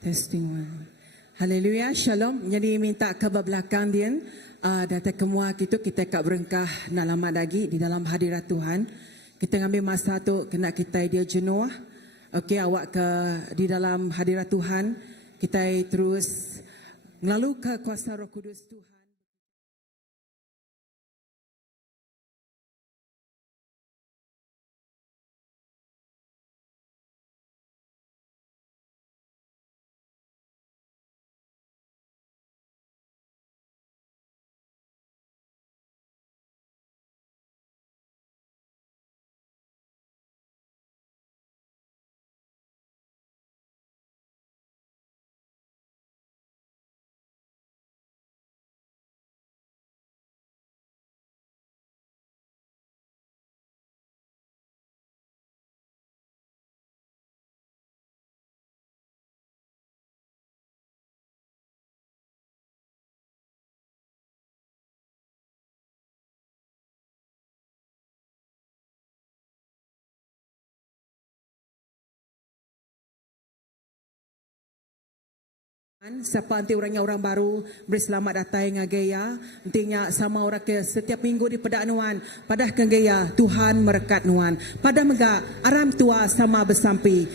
Testing one. Haleluya, shalom. Jadi minta ke belakang dia. Datang kemua kita kat berengkah nak lama lagi di dalam hadirat Tuhan. Kita ngambil masa tu kena kita dia jenuh. Okey, awak ke di dalam hadirat Tuhan. Kita terus melalui ke kuasa Roh Kudus Tuhan. Siapa nanti orangnya orang baru berselamat datang dengan gaya nantinya sama orang ke setiap minggu di pedak nuan padah ke gaya Tuhan merekat nuan pada mega aram tua sama bersampi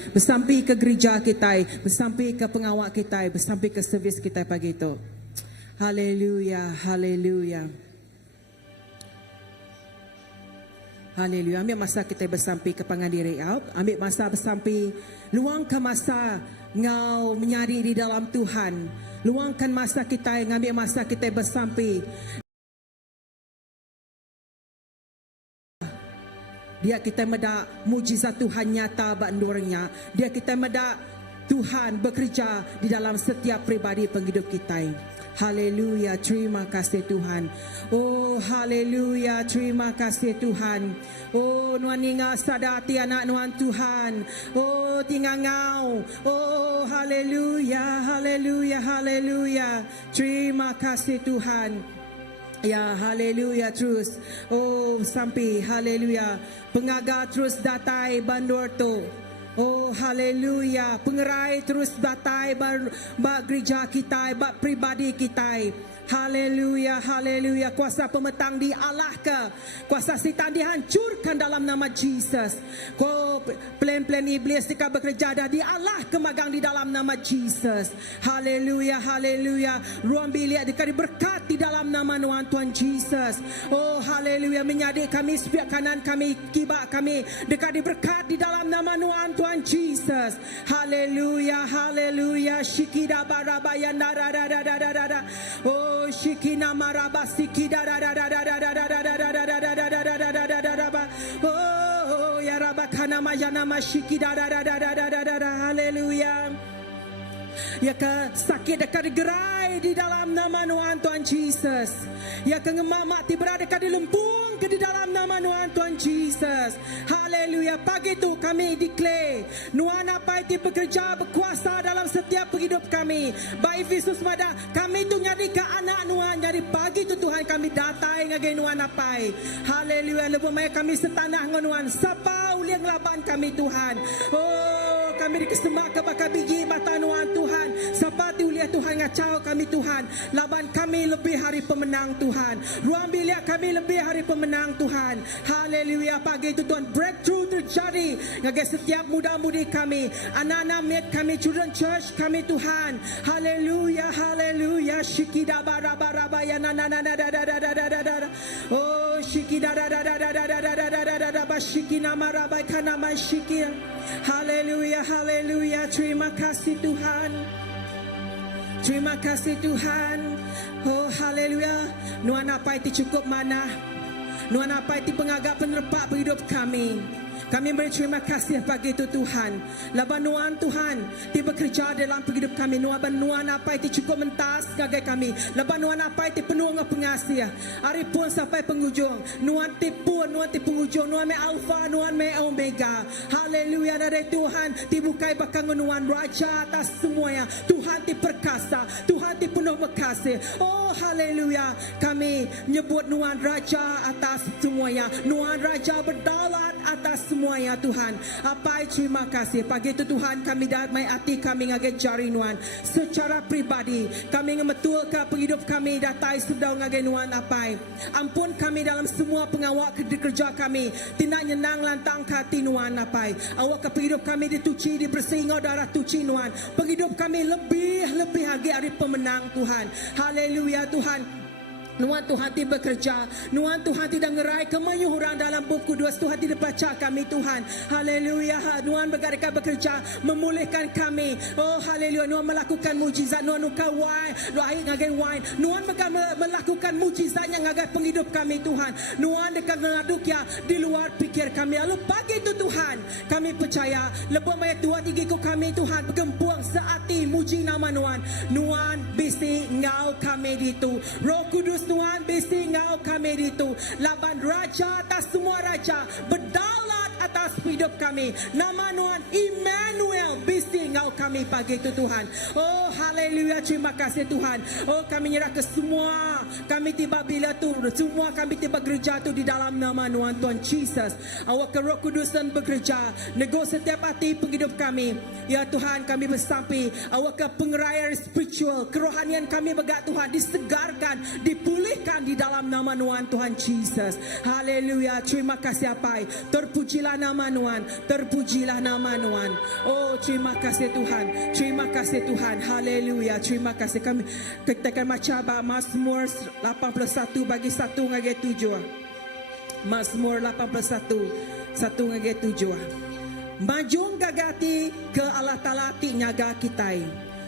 ke gereja kita bersampi ke pengawal kita bersampi ke servis kita pagi itu. Haleluya, haleluya, haleluya. Ambil masa kita bersampi ke pengandiri out, ambil masa bersampi, luangkan masa ngau menyari di dalam Tuhan. Luangkan masa kita, ngambil masa kita bersampi. Dia kita meda mujizat Tuhan nyata bandurnya. Dia kita meda Tuhan bekerja di dalam setiap pribadi penghidup kita. Haleluya, terima kasih Tuhan. Oh, haleluya, terima kasih Tuhan. Oh, nuan ninga sadati anak nuan Tuhan. Oh, tinggal ngau. Oh, haleluya, haleluya, haleluya. Terima kasih Tuhan. Ya, haleluya terus. Oh, sampai haleluya. Pengaga terus datai bandur tu. Oh, haleluya. Pengerai terus datai bak gereja kita, bak pribadi kita. Haleluya, haleluya. Kuasa pemetang dialahkan. Kuasa setan dihancurkan dalam nama Jesus. Ko plan-plan iblis jika bekerja dah dialah kemagang di dalam nama Jesus. Haleluya, haleluya. Ruang bilik jika diberkati dalam nama Tuhan Jesus. Oh, haleluya. Menyadik kami sepiak kanan kami, kibak kami dekat diberkat di dalam nama Tuhan Jesus. Haleluya, haleluya. Shikida barabayanda da da da da da da. Oh, Shikina marabasiki da da da da da da da da da da da da da da da da da. Oh, ya rabakana majana mashiki da da da da da da da da. Haleluya. Ya ke sakit dekat gerai di dalam nama Tuhan Jesus. Ya ke ngemamak berada dekat di lempung ke di dalam nama Tuhan Jesus. Haleluya. Pagi itu kami declare Nuan apa itu bekerja berkuasa dalam setiap hidup kami. Baik Yesus pada kami itu nyari ke anak Nuan. Jadi pagi itu Tuhan kami datang ngagi Nuan apa. Haleluya. Lepas mai kami setanah Nuan. Sapa uliang laban kami Tuhan. Oh, kami dikesembah ke bakal biji bata Nuan Tuhan. Sapati uliah Tuhan ngacau kami Tuhan. Laban kami lebih hari pemenang Tuhan. Ruang bilik kami lebih hari pemenang Tuhan. Haleluya. Pagi itu Tuhan breakthrough terjadi ngagi setiap muda-mudi kami, anak-anak mate kami, children church kami Tuhan. Haleluya, haleluya. Shikida bara-bara-bara na na na da da da da da da da. Oh, shikida da da da da da da da da da da da ba shikina marabai kana ma shikia. Haleluya, haleluya. Terima kasih Tuhan. Terima kasih Tuhan. Oh, haleluya. Nuan apa itu cukup mana? Nuan apa itu pengagak penerpak hidup kami. Kami berterima kasih pagi itu Tuhan. Laban Nuan Tuhan Dia bekerja dalam hidup kami. Nuan apa itu cukup mentas gagai kami. Laban Nuan apa itu penuh dengan pengasih. Hari pun sampai penghujung. Nuan ti pun, Nuan ti penghujung. Nuan me alfa, Nuan me omega. Haleluya. Dari Tuhan dibukai bakangunuan raja atas semuanya. Tuhan diperkasa, Tuhan dipenuh makasih. Oh haleluya. Kami menyebut Nuan Raja atas semuanya. Nuan Raja berdaulat atas semuanya Tuhan. Apa terima kasih. Pagi itu Tuhan kami damai hati kami ngagai jari Nuan. Secara pribadi kami ngemetul ke penghidup kami datai sedang ngagai Nuan apai. Ampun kami dalam semua pengawak kerja kami. Tidak nyenang lantang hati Nuan apai. Awak ke penghidup kami dituci, dibersih ngau darah tuci Nuan. Penghidup kami lebih lagi hari pemenang Tuhan. Haleluya Tuhan. Nuan Tuhan tidak bekerja. Nuan Tuhan tidak ngerai kemenyuhuran dalam buku 2. Tuhan tidak baca kami Tuhan. Haleluya. Nuan bergarakan bekerja memulihkan kami. Oh haleluya. Nuan melakukan mujizat. Nuan ukawai. Nuan ngagai wine. Nuan melakukan mujizat yang ngagai penghidup kami Tuhan. Nuan dekat mengaduk ya di luar pikir kami. Lalu pagi itu Tuhan kami percaya lebih banyak Tuhan tigiku kami Tuhan bergempuang seati muji nama Nuan. Nuan bisi ngau kami ditu. Roh Kudus Tuhan bisi ngau kami itu. Laban raja atas semua raja. Berdaulat atas hidup kami. Nama Nuhan Immanuel bisi ngau kami pagi itu Tuhan. Oh haleluya. Terima kasih Tuhan. Oh kami nyerah ke semua. Kami tiba bila tu. Semua kami tiba gereja tu di dalam nama Nuhan Tuhan Jesus. Awak ke Roh Kudus dan bekerja. Nego setiap hati penghidup kami. Ya Tuhan kami bersampai. Awak ke pengerayaan spiritual. Kerohanian kami begak Tuhan. Disegarkan. Dipulihkan di dalam nama Nuhan Tuhan Jesus. Haleluya. Terima kasih Apai. Terpujilah nama Nuhan. Terpujilah nama Nuhan. Oh terima kasih Tuhan. Terima kasih Tuhan. Haleluya. Terima kasih. Kami kita akan baca Mazmur 81 bagi 1 ngage 7. Mazmur 81 1 ngage 7. Majung gagati ke Allah Ta'ala ti nyaga kitai.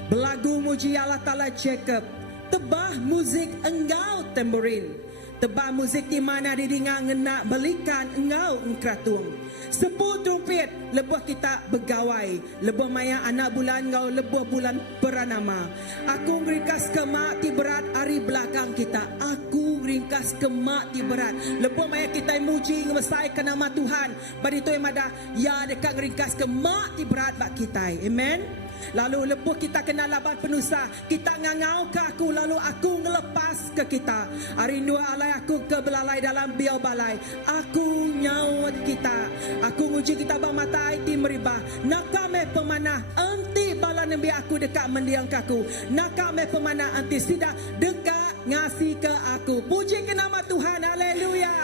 Belagu muji Allah Ta'ala Jacob. Tebah muzik engkau tamborin. Tebah muzik di mana didengar ngena belikan engkau engkratung. Sepul trumpet lebuh kita begawai. Lebuh maya anak bulan engkau lebuh bulan peranama. Aku ringkas kemak ti berat hari belakang kita. Aku ringkas kemak ti berat. Lebuh maya kita muji ngebesaikan nama Tuhan. Badi tu yang ada ya dekat ringkas kemak ti berat bak kita. Amen. Lalu lepuh kita kena laban penusa. Kita ngangau ke aku. Lalu aku ngelepas ke kita. Hari dua alai aku ke belalai dalam biau balai. Aku nyawat kita. Aku nguji kita bang mata aiti meribah. Nakame pemanah. Enti bala nembi aku dekat mendiang kaku. Nakame pemanah enti sidak dekat ngasih ke aku. Puji ke nama Tuhan. Haleluya.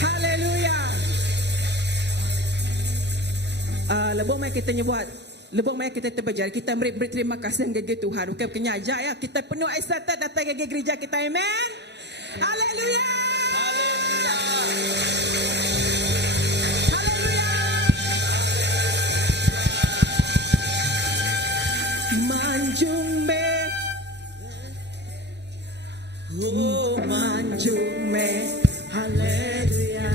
Haleluya. Lebih mai kita nyebut, lebih mai kita terbejar, kita beri terima kasih kepada Tuhan. Bukan kenyaja ya, kita penuh excited datang ke gereja kita, amen. Haleluya. Haleluya. Manjung me, oh manjung me, haleluya.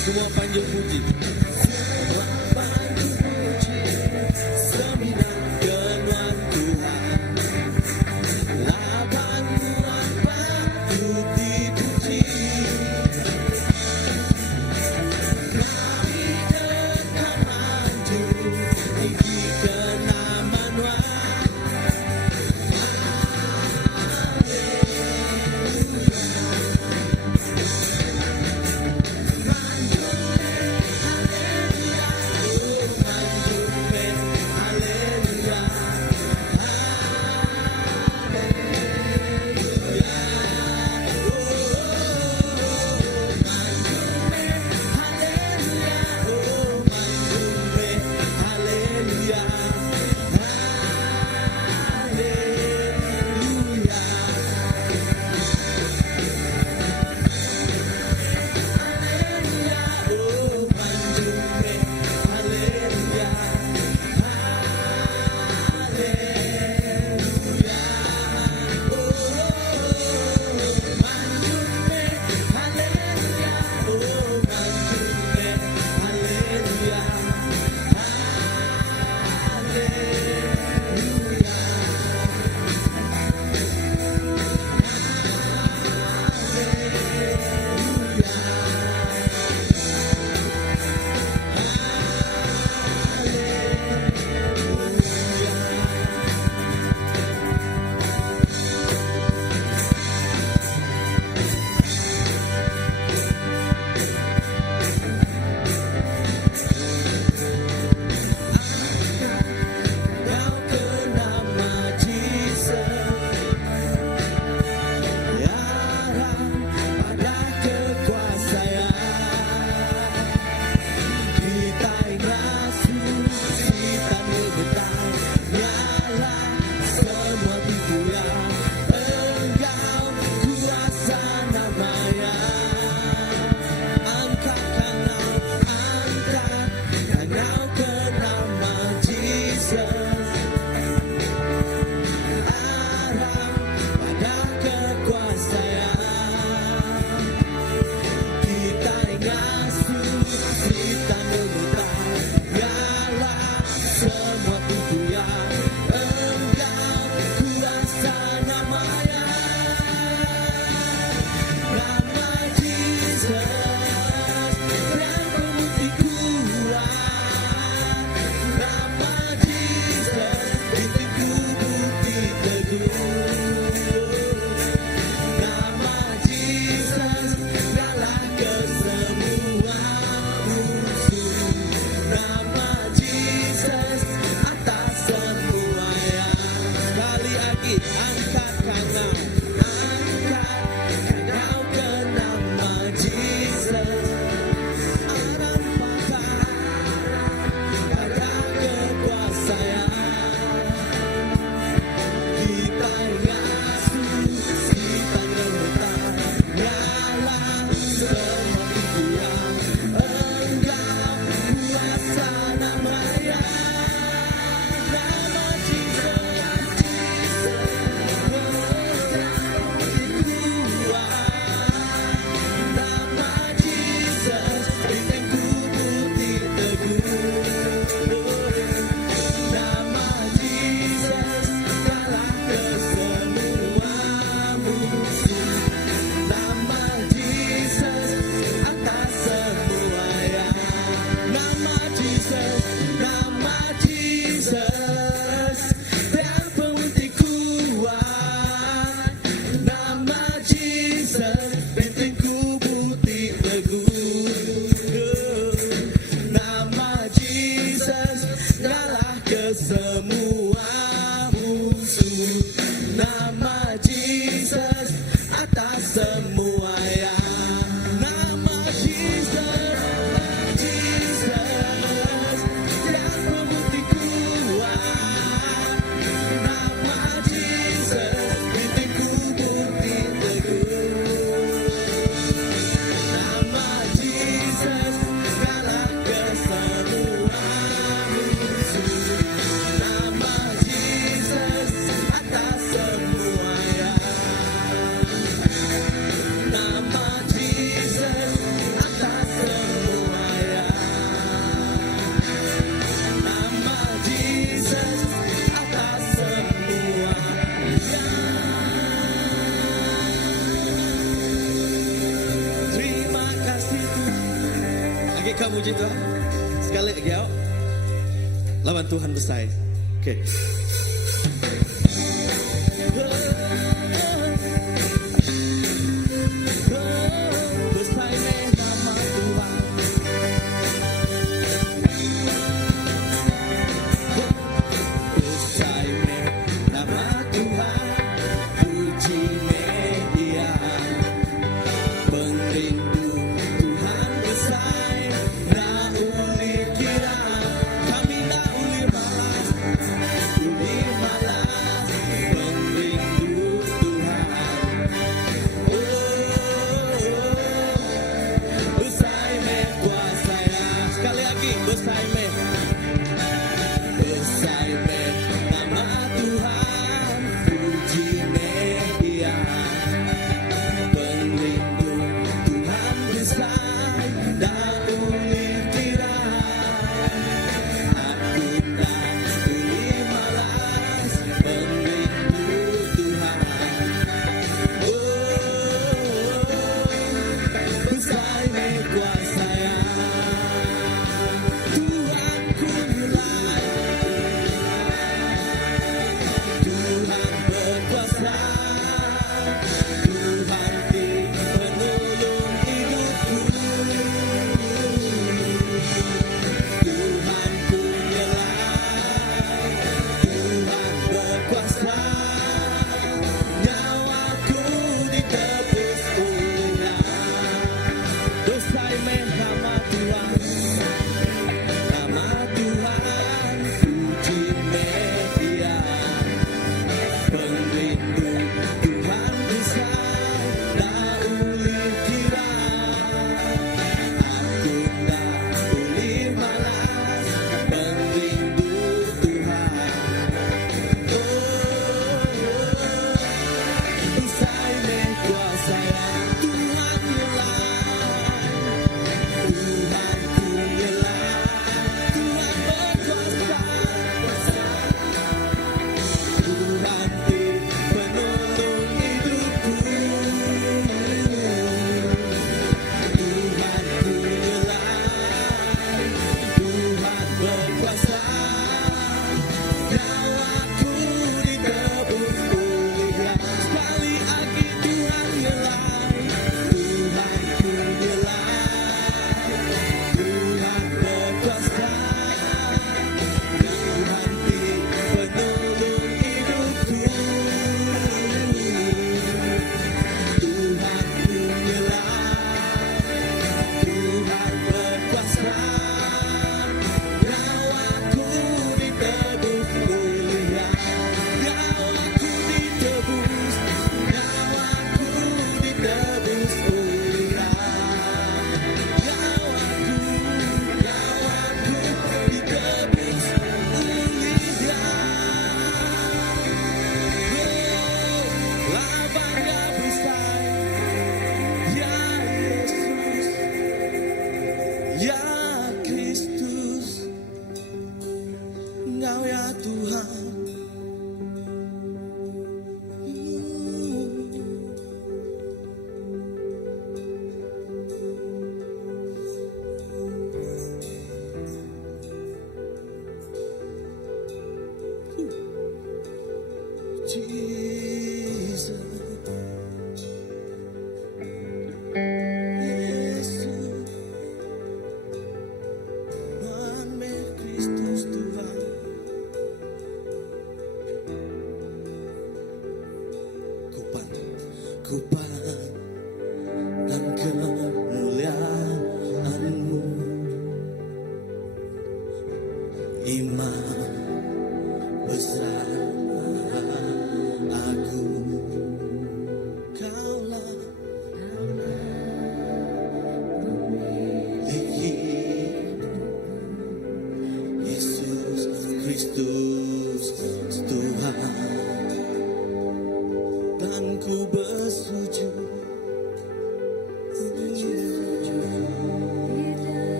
Semua panjang puji. kamu puji Tuhan. Sekali lagi ya. Lawan Tuhan besar. Oke.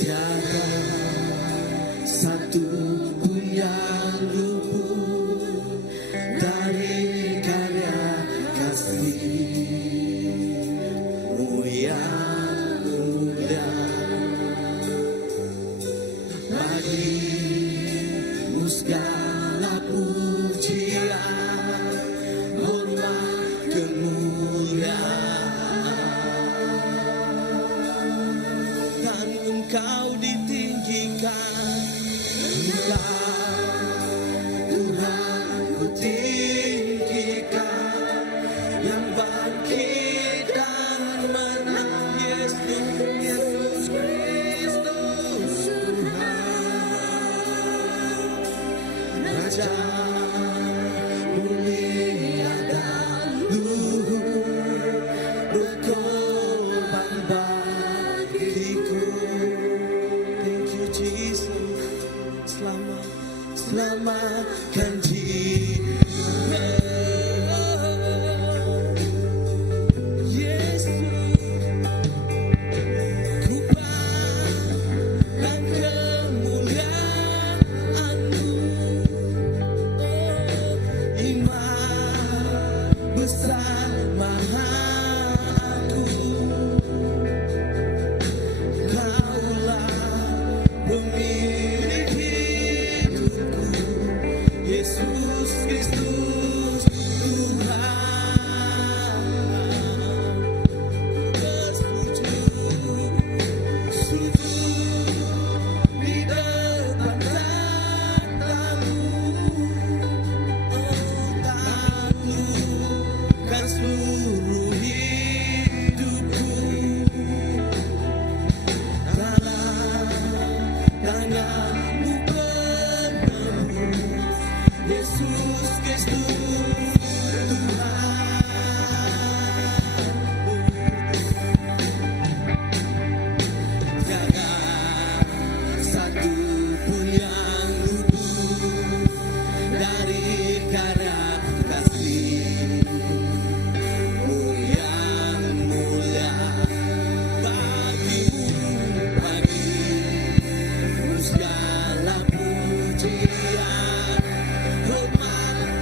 Tiada satu pun yang luput dari karya kasih-Mu yang mulia. Bagi-Mu segala pujian, hormat, kemuliaan. Dan Engkau ditinggikan, Engkau Tuhan ku tinggikan, yang bangkit dan menang, Yesus Kristus Tuhan, Raja mulia dan luhur, berkorban bagiku. Thank you Jesus. Selamatkan jiwa Yesus. Ku pandang kemuliaan-Mu, iman bersama aku. Kaulah pemilik hidupku, Yesus Kristus Tuhan. Sujud di depan tahta-Mu, taklukkan seluruh hidupku. Dalam tangan-Mu penebus, Yesus Kristus Tuhan. Tiada satu pun yang luput dari karya kasih-Mu yang mulia. Bagi-Mu segala pujian, hormat,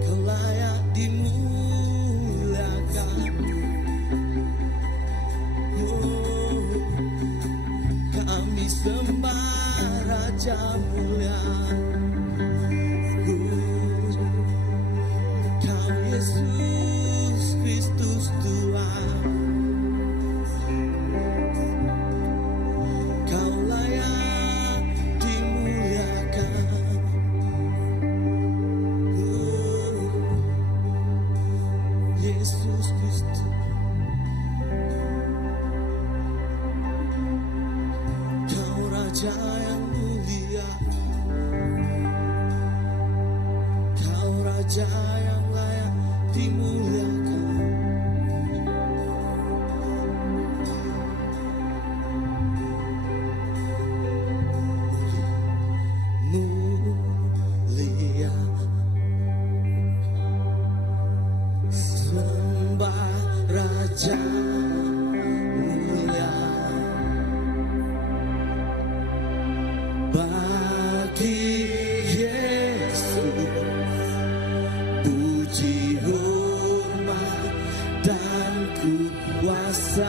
Kau layak dimuliakan. Raja yang layak dimuliakan. Mulia, sembah Raja mulia, bagi Yesus puji hormat dan kuasa.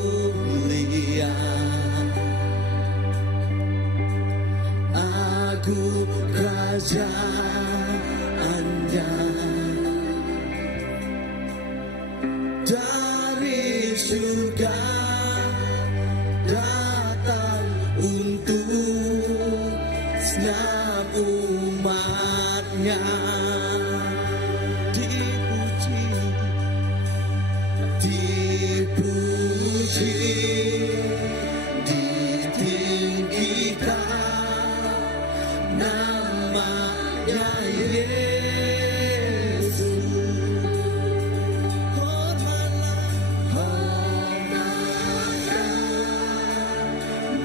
Mulia, agung kerajaannya, dari surga datang untuk senang umatnya. Dipuji, dipuji, ditinggikan namanya Yesus. Hormatlah, hormatlah,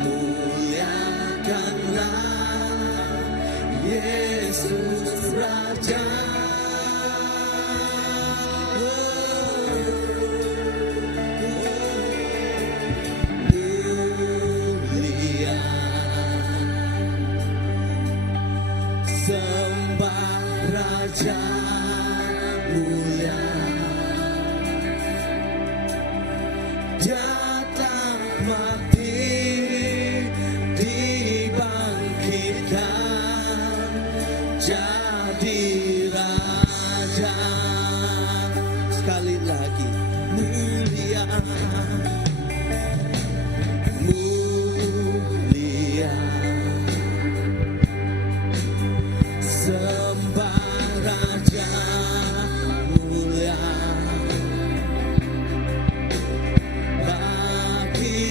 muliakanlah Yesus Raja. Mulia, sembah Raja mulia, datang mati dibangkitkan jadi Raja. Sekali lagi, mulia, mulia, sembah Raja mulia, bagi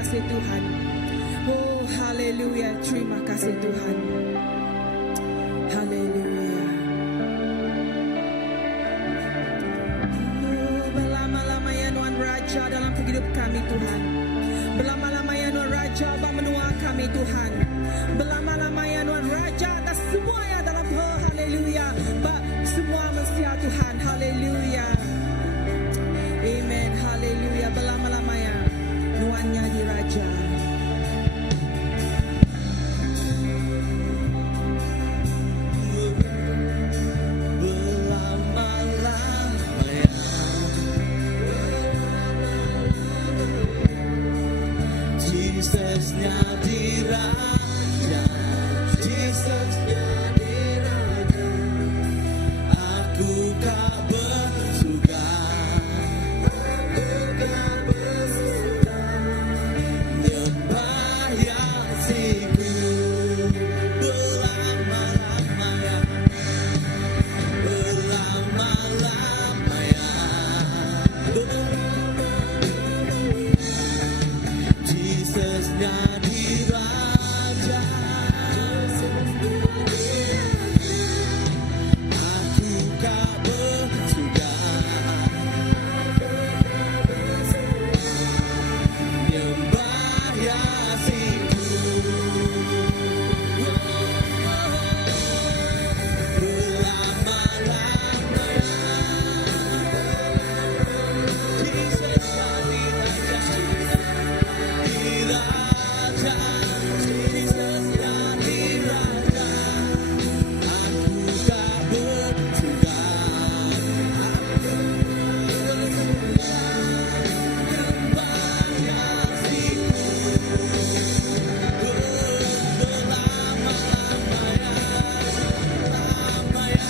kasih Tuhan. Oh, haleluya. Terima kasih Tuhan. Haleluya. Oh, berlama-lamanya Tuhan Raja dalam hidup kami Tuhan. Berlama-lamanya Tuhan Raja bang menua kami Tuhan. Berlama-lamanya Tuhan Raja atas semua yang dalam haleluya. Semua mesia Tuhan. Haleluya. Amen. Haleluya. Berlama-lamanya nuannya di Raja. Jesusnya di Raja, Jesusnya di Raja, aku kau bersuka, nyembah Yesusku, berlama-lamanya, berlama-lamanya. Jesusnya di Raja, aku kau bersuka, nyembah Yesusku, berlama-lamanya. Jesusnya di Raja, di Raja, Jesusnya di Raja, aku kau bersuka, nyembah Yesusku, berlama-lamanya, lamanya.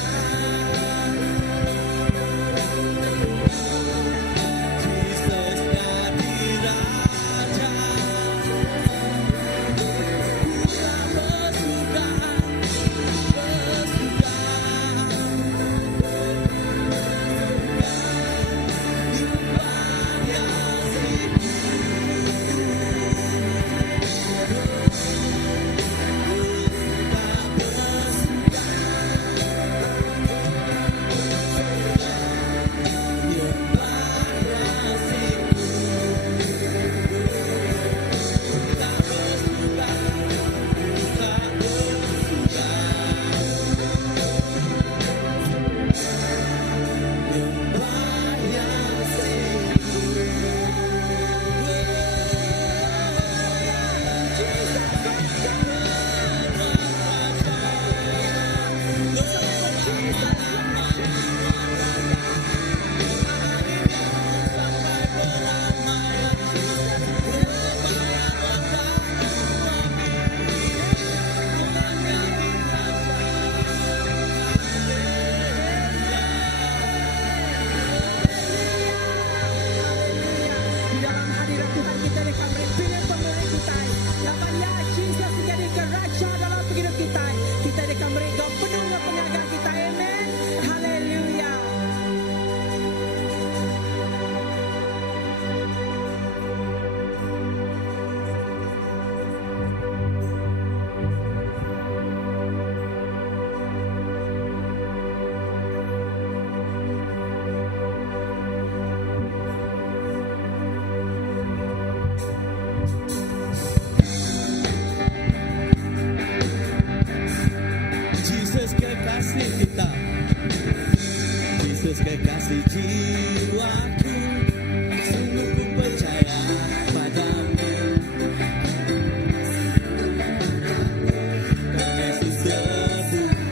Jesusnya di Raja, Di dalam hadirat Tuhan kita akan pilih pemilik kita. Namanya Jesus menjadi Raja dalam hidup kita. Kita akan berikan penuh penjagaan kita. Amen. Haleluya. Yesus kekasih kita, Yesus kekasih jiwaku, sungguh ku percaya padamu. Yesus teguh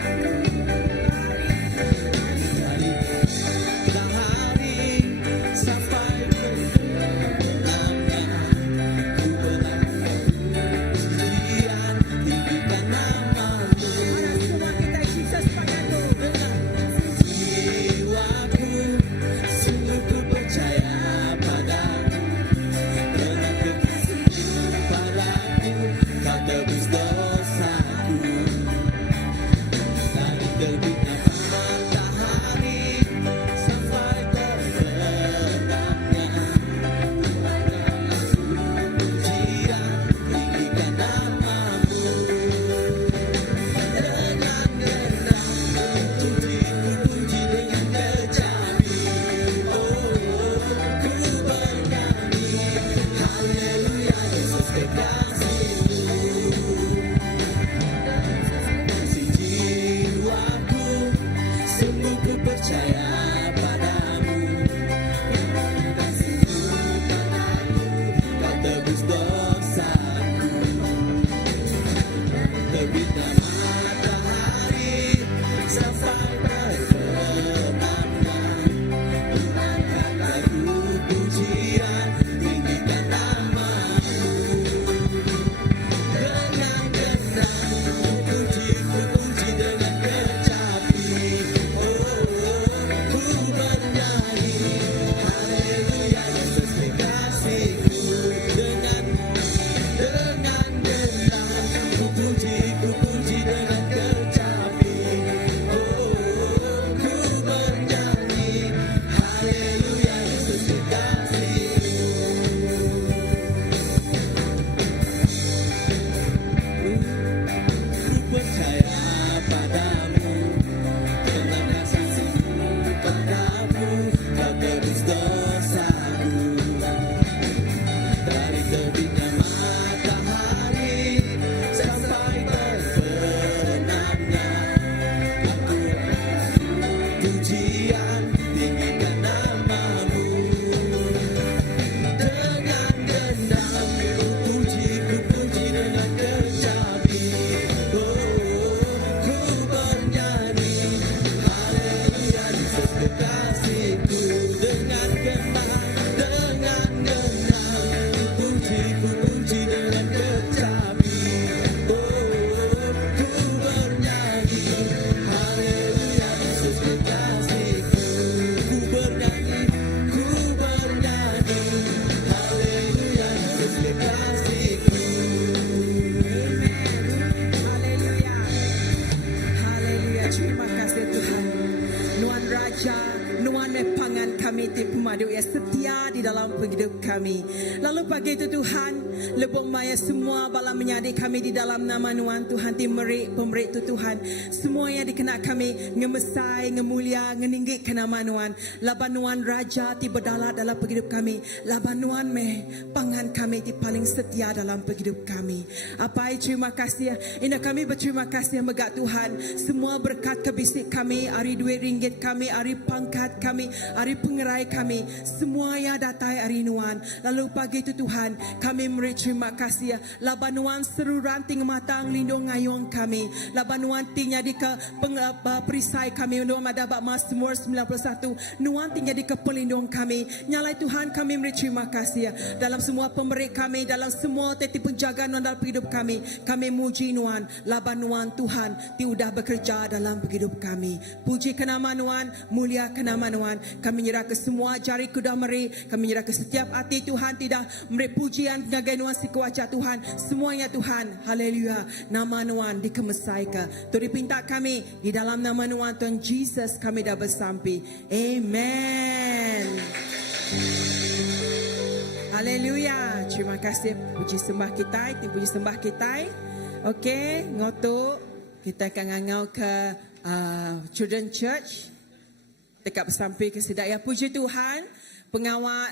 dari petang hari sampai gelapnya, ku berlaku pujian tinggikan namamu. Semua kita Jesus padaku. Jiwaku Pemadu yang setia di dalam hidup kami. Lalu pagi itu Tuhan, lebih maya semua bala menyadi kami di dalam nama Tuhan. Tuhan timerik pemerik itu Tuhan. Semua yang dikena kami ngemesai, ngemulia, ngeninggi ke nama Tuhan. Laban Tuhan Raja tiba dalam hidup kami. Laban Tuhan pangan kami di paling setia dalam hidup kami. Apa terima kasih. Indah kami berterima kasih megak Tuhan. Semua berkat kebisik kami, hari RM2 kami, hari pangkat kami, hari pengerai kami, semua yang datang hari Tuhan. Lalu pagi itu Tuhan, kami beri terima kasih. Laban Tuhan seru ranting matang lindung ngayong kami. Laban Tuhan tinggal di ke perisai kami untuk madabat Mazmur 91. Tuhan tinggal di ke pelindung kami. Nyalai Tuhan kami beri terima kasih. Dalam semua pemberi kami, dalam semua teti penjagaan dalam hidup kami. Kami muji Tuhan. Laban Tuhan tiudah bekerja dalam hidup kami. Puji ke nama Tuhan, mulia ke nama Tuhan. Kami nyerah ke semua jari kuda meri. Kami nyerah ke setiap hati Tuhan tidak memberi pujian ngagai Tuhan si kuaca Tuhan. Semuanya Tuhan. Haleluya. Nama Tuhan dikemesai ke. Turi pinta kami di dalam nama Tuhan Tuhan Jesus kami dah bersampai. Amen. Haleluya. Terima kasih puji sembah kita, puji sembah kita. Okey, ngotok kita akan ngangau ke Children Church. Dekat bersampai ke sedaya. Puji Tuhan, pengawal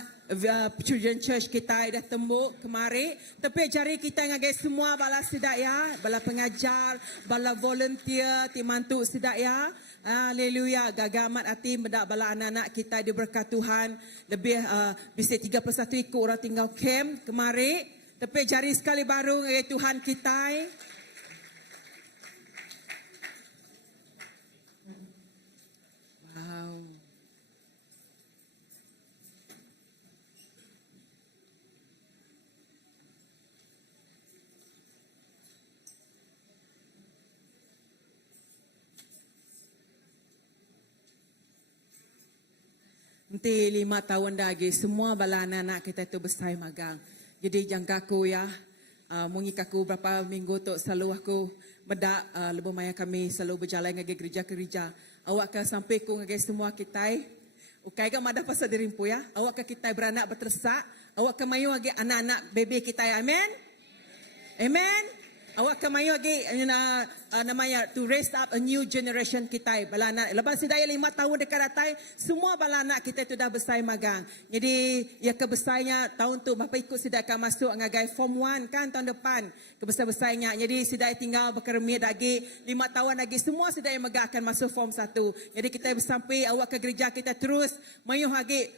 Children Church kita dah tembuk kemari. Tapi jari kita ngagai semua bala sedaya, bala pengajar, bala volunteer, timantu sedaya. Haleluya, gagamat hati mendak bala anak-anak kita diberkat Tuhan. Lebih bisa 31 ikut orang tinggal camp kemari. Tapi jari sekali baru ngagai Tuhan kita. Wow. Nanti 5 tahun lagi semua bala anak-anak kita itu besar magang. Jadi jangka aku ya, mungkin aku berapa minggu tu selalu aku bedak lebih maya kami selalu berjalan ngagi gereja-gereja. Awak ke sampai ku ngagi semua kita. Ukai ke madah pasal dirimpu ya. Awak ke kita beranak bertersak. Awak ke mayu ngagi anak-anak bebe kita ya. Amen. Amen. Awak ke mayu lagi namanya to raise up a new generation kita bala anak. Lepas sedaya 5 tahun dekat datang, semua bala anak kita itu dah besar magang. Jadi ya kebesarnya tahun tu bapa ikut sedaya akan masuk ngagai form 1 kan tahun depan. Kebesar-besarnya. Jadi sedaya tinggal berkermit lagi 5 tahun lagi semua sedaya magang akan masuk form 1. Jadi kita bersampai awak ke gereja kita terus mayuh lagi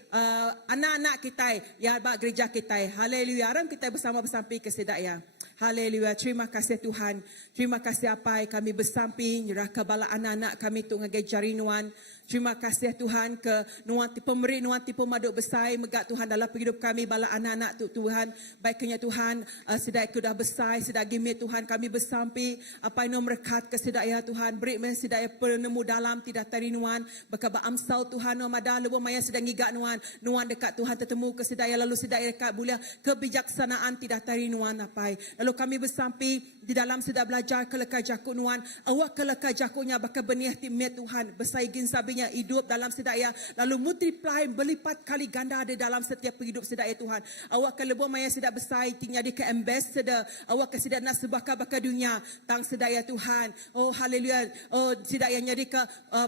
anak-anak kita ya bak gereja kita. Haleluya. Aram kita bersama bersampai ke sedaya. Haleluya. Terima kasih Tuhan. Terima kasih apa kami bersampai nyerah ke bala anak-anak kami tu ngagai jari Nuan. Terima kasih Tuhan ke Nuan pemberi Nuan tipu maduk besar megak Tuhan dalam hidup kami bala anak-anak tu Tuhan. Baiknya Tuhan sedai kudah besar sedai gimit Tuhan kami bersampai apa yang merekat ke sedaya Tuhan. Beri sedaya penemu dalam tidak tari Nuan. Bakaba amsal Tuhan Nuan madah lebu maya sedang ngigak Nuan. Nuan dekat Tuhan tertemu ke sedaya lalu sedaya dekat bulia kebijaksanaan tidak tari Nuan apa. Lalu kami bersampai di dalam sedang belajar kelekar jakut Nuan. Awak kelekar jakutnya bakal benih timnya Tuhan. Bersaigin sabinya hidup dalam sedaya. Lalu multiply berlipat kali ganda di dalam setiap hidup sedaya Tuhan. Awak ke lebuh maya sedang besar tinggal di ke ambassador. Awak ke sedang nas bakal dunia. Tang sedaya Tuhan. Oh haleluya. Oh sedaya jadi ke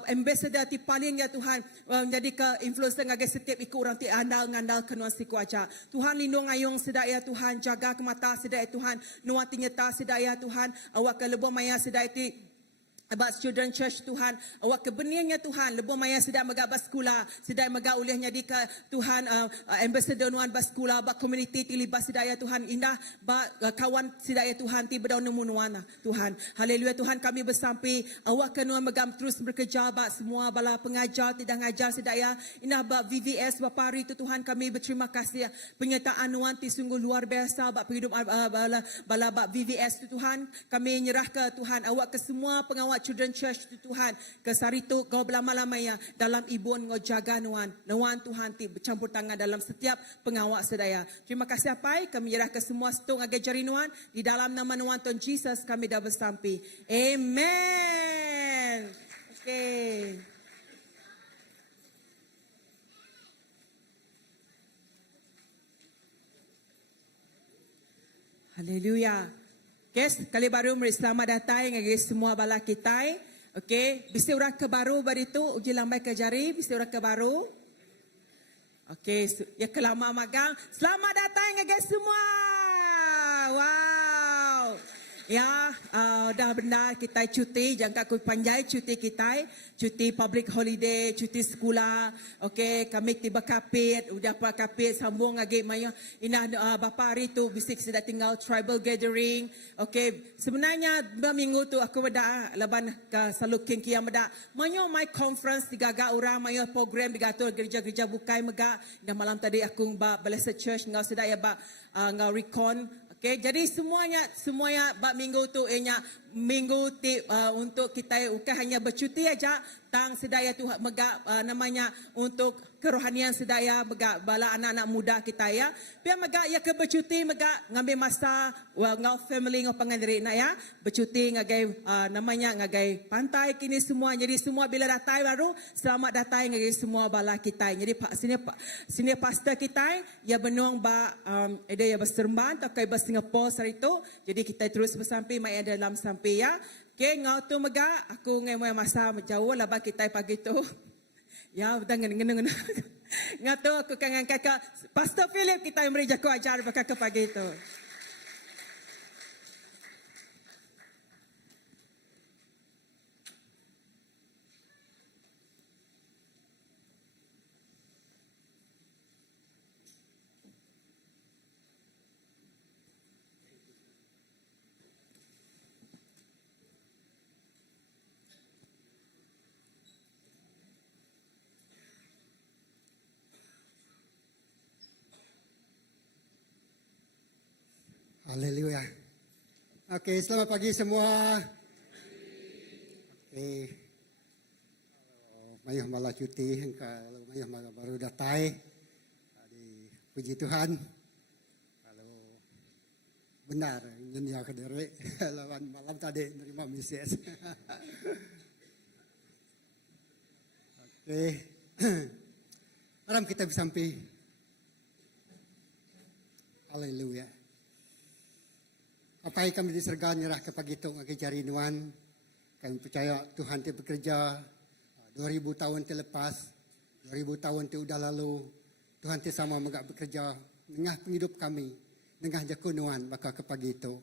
ambassador ti paling ya Tuhan. Jadi ke influencer ngagai setiap ikut orang ti andal-ngandal ke Nuan siku aja. Tuhan lindung ayung sedaya Tuhan. Jaga ke mata sedaya Tuhan. Nuan ti nyata sedaya Tuhan. Awak ke lebuh maya sedaya ti about Children Church Tuhan. Awak kebenihnya Tuhan. Lebuh maya sedang megak baskula. Sedang megak ulihnya di ke Tuhan. Ambassador Nuan baskula. Bak community tilibas sedaya Tuhan. Indah. Bak kawan sedaya Tuhan. Tiba daun nemu Nuan Tuhan. Haleluya Tuhan kami bersampai. Awak ke Nuan megam terus bekerja. Bak semua bala pengajar. Tidak ngajar sedaya. Indah bak VVS. Bapa hari itu Tuhan kami berterima kasih. Penyertaan Nuan ti sungguh luar biasa. Bak hidup bala bak VVS itu Tuhan. Kami nyerah ke Tuhan. Awak ke semua pengawal Children Church tu Tuhan ke Sarito kau belama-lamanya dalam ibun ngau jaga Nuan Tuhan ti bercampur tangan dalam setiap pengawal sedaya. Terima kasih apai kami nyerah ke semua stung agai jari Nuan di dalam nama Nuan Tuhan Jesus kami dah bersampai. Amen. Okay. Haleluya. Okay, sekali baru mari selamat datang ngagi semua bala kita. Okay, bisa orang ke baru baritu uji lambai ke jari, bisa orang ke baru. Okay, ya kelama magang. Selamat datang ngagi semua. Wow. Ya, dah benar kita cuti, jangan aku panjai cuti kita, cuti public holiday, cuti sekolah. Okey, kami tiba kapit, udah apa kapit sambung lagi maya. Inah bapa hari tu bisik sudah tinggal tribal gathering. Okey, sebenarnya 2 minggu tu aku beda laban ke Saluk Kingki yang beda. Mayo my conference digaga orang, mayo program digatur gereja-gereja bukai mega. Dan malam tadi aku Blessed Church ngau sudah ya ngau recon. Okay, jadi semuanya bab minggu tu minggu untuk kita bukan hanya bercuti aja tang sedaya tu mega namanya untuk kerohanian sedaya mega bala anak-anak muda kita ya. Biar mega ya ke bercuti mega ngambil masa ngau family ngau pangandiri nak ya. Bercuti ngagai namanya ngagai pantai kini semua. Jadi semua bila datang baru selamat datang ngagai semua bala kita. Jadi sini pastor kita ya benung ada ya berseremban tak kai Singapura hari itu. Jadi kita terus bersampai mai dalam sampai ya. Okay, ngau tu mega aku ngai masa jauh lah kita pagi tu. Ya, jangan ngene. Ngau tu aku kangen kakak Pastor Philip kita yang beri jaku ajar ke pagi tu. Haleluya. Okey, selamat pagi semua. Okey. Mayuh malah cuti, kalau mayuh malah baru datang. Jadi puji Tuhan. Kalau benar nyendia ke diri lawan malam tadi nerima Mesias. Okey. Aram kita bersampai. Haleluya. Apa yang kami diserga nyerah ke pagi itu ngagi jari nuan. Kami percaya Tuhan itu bekerja 2000 tahun terlepas, 2000 tahun itu sudah lalu. Tuhan itu sama megak bekerja tengah penghidup kami, tengah jaku nuan bakal ke pagi itu.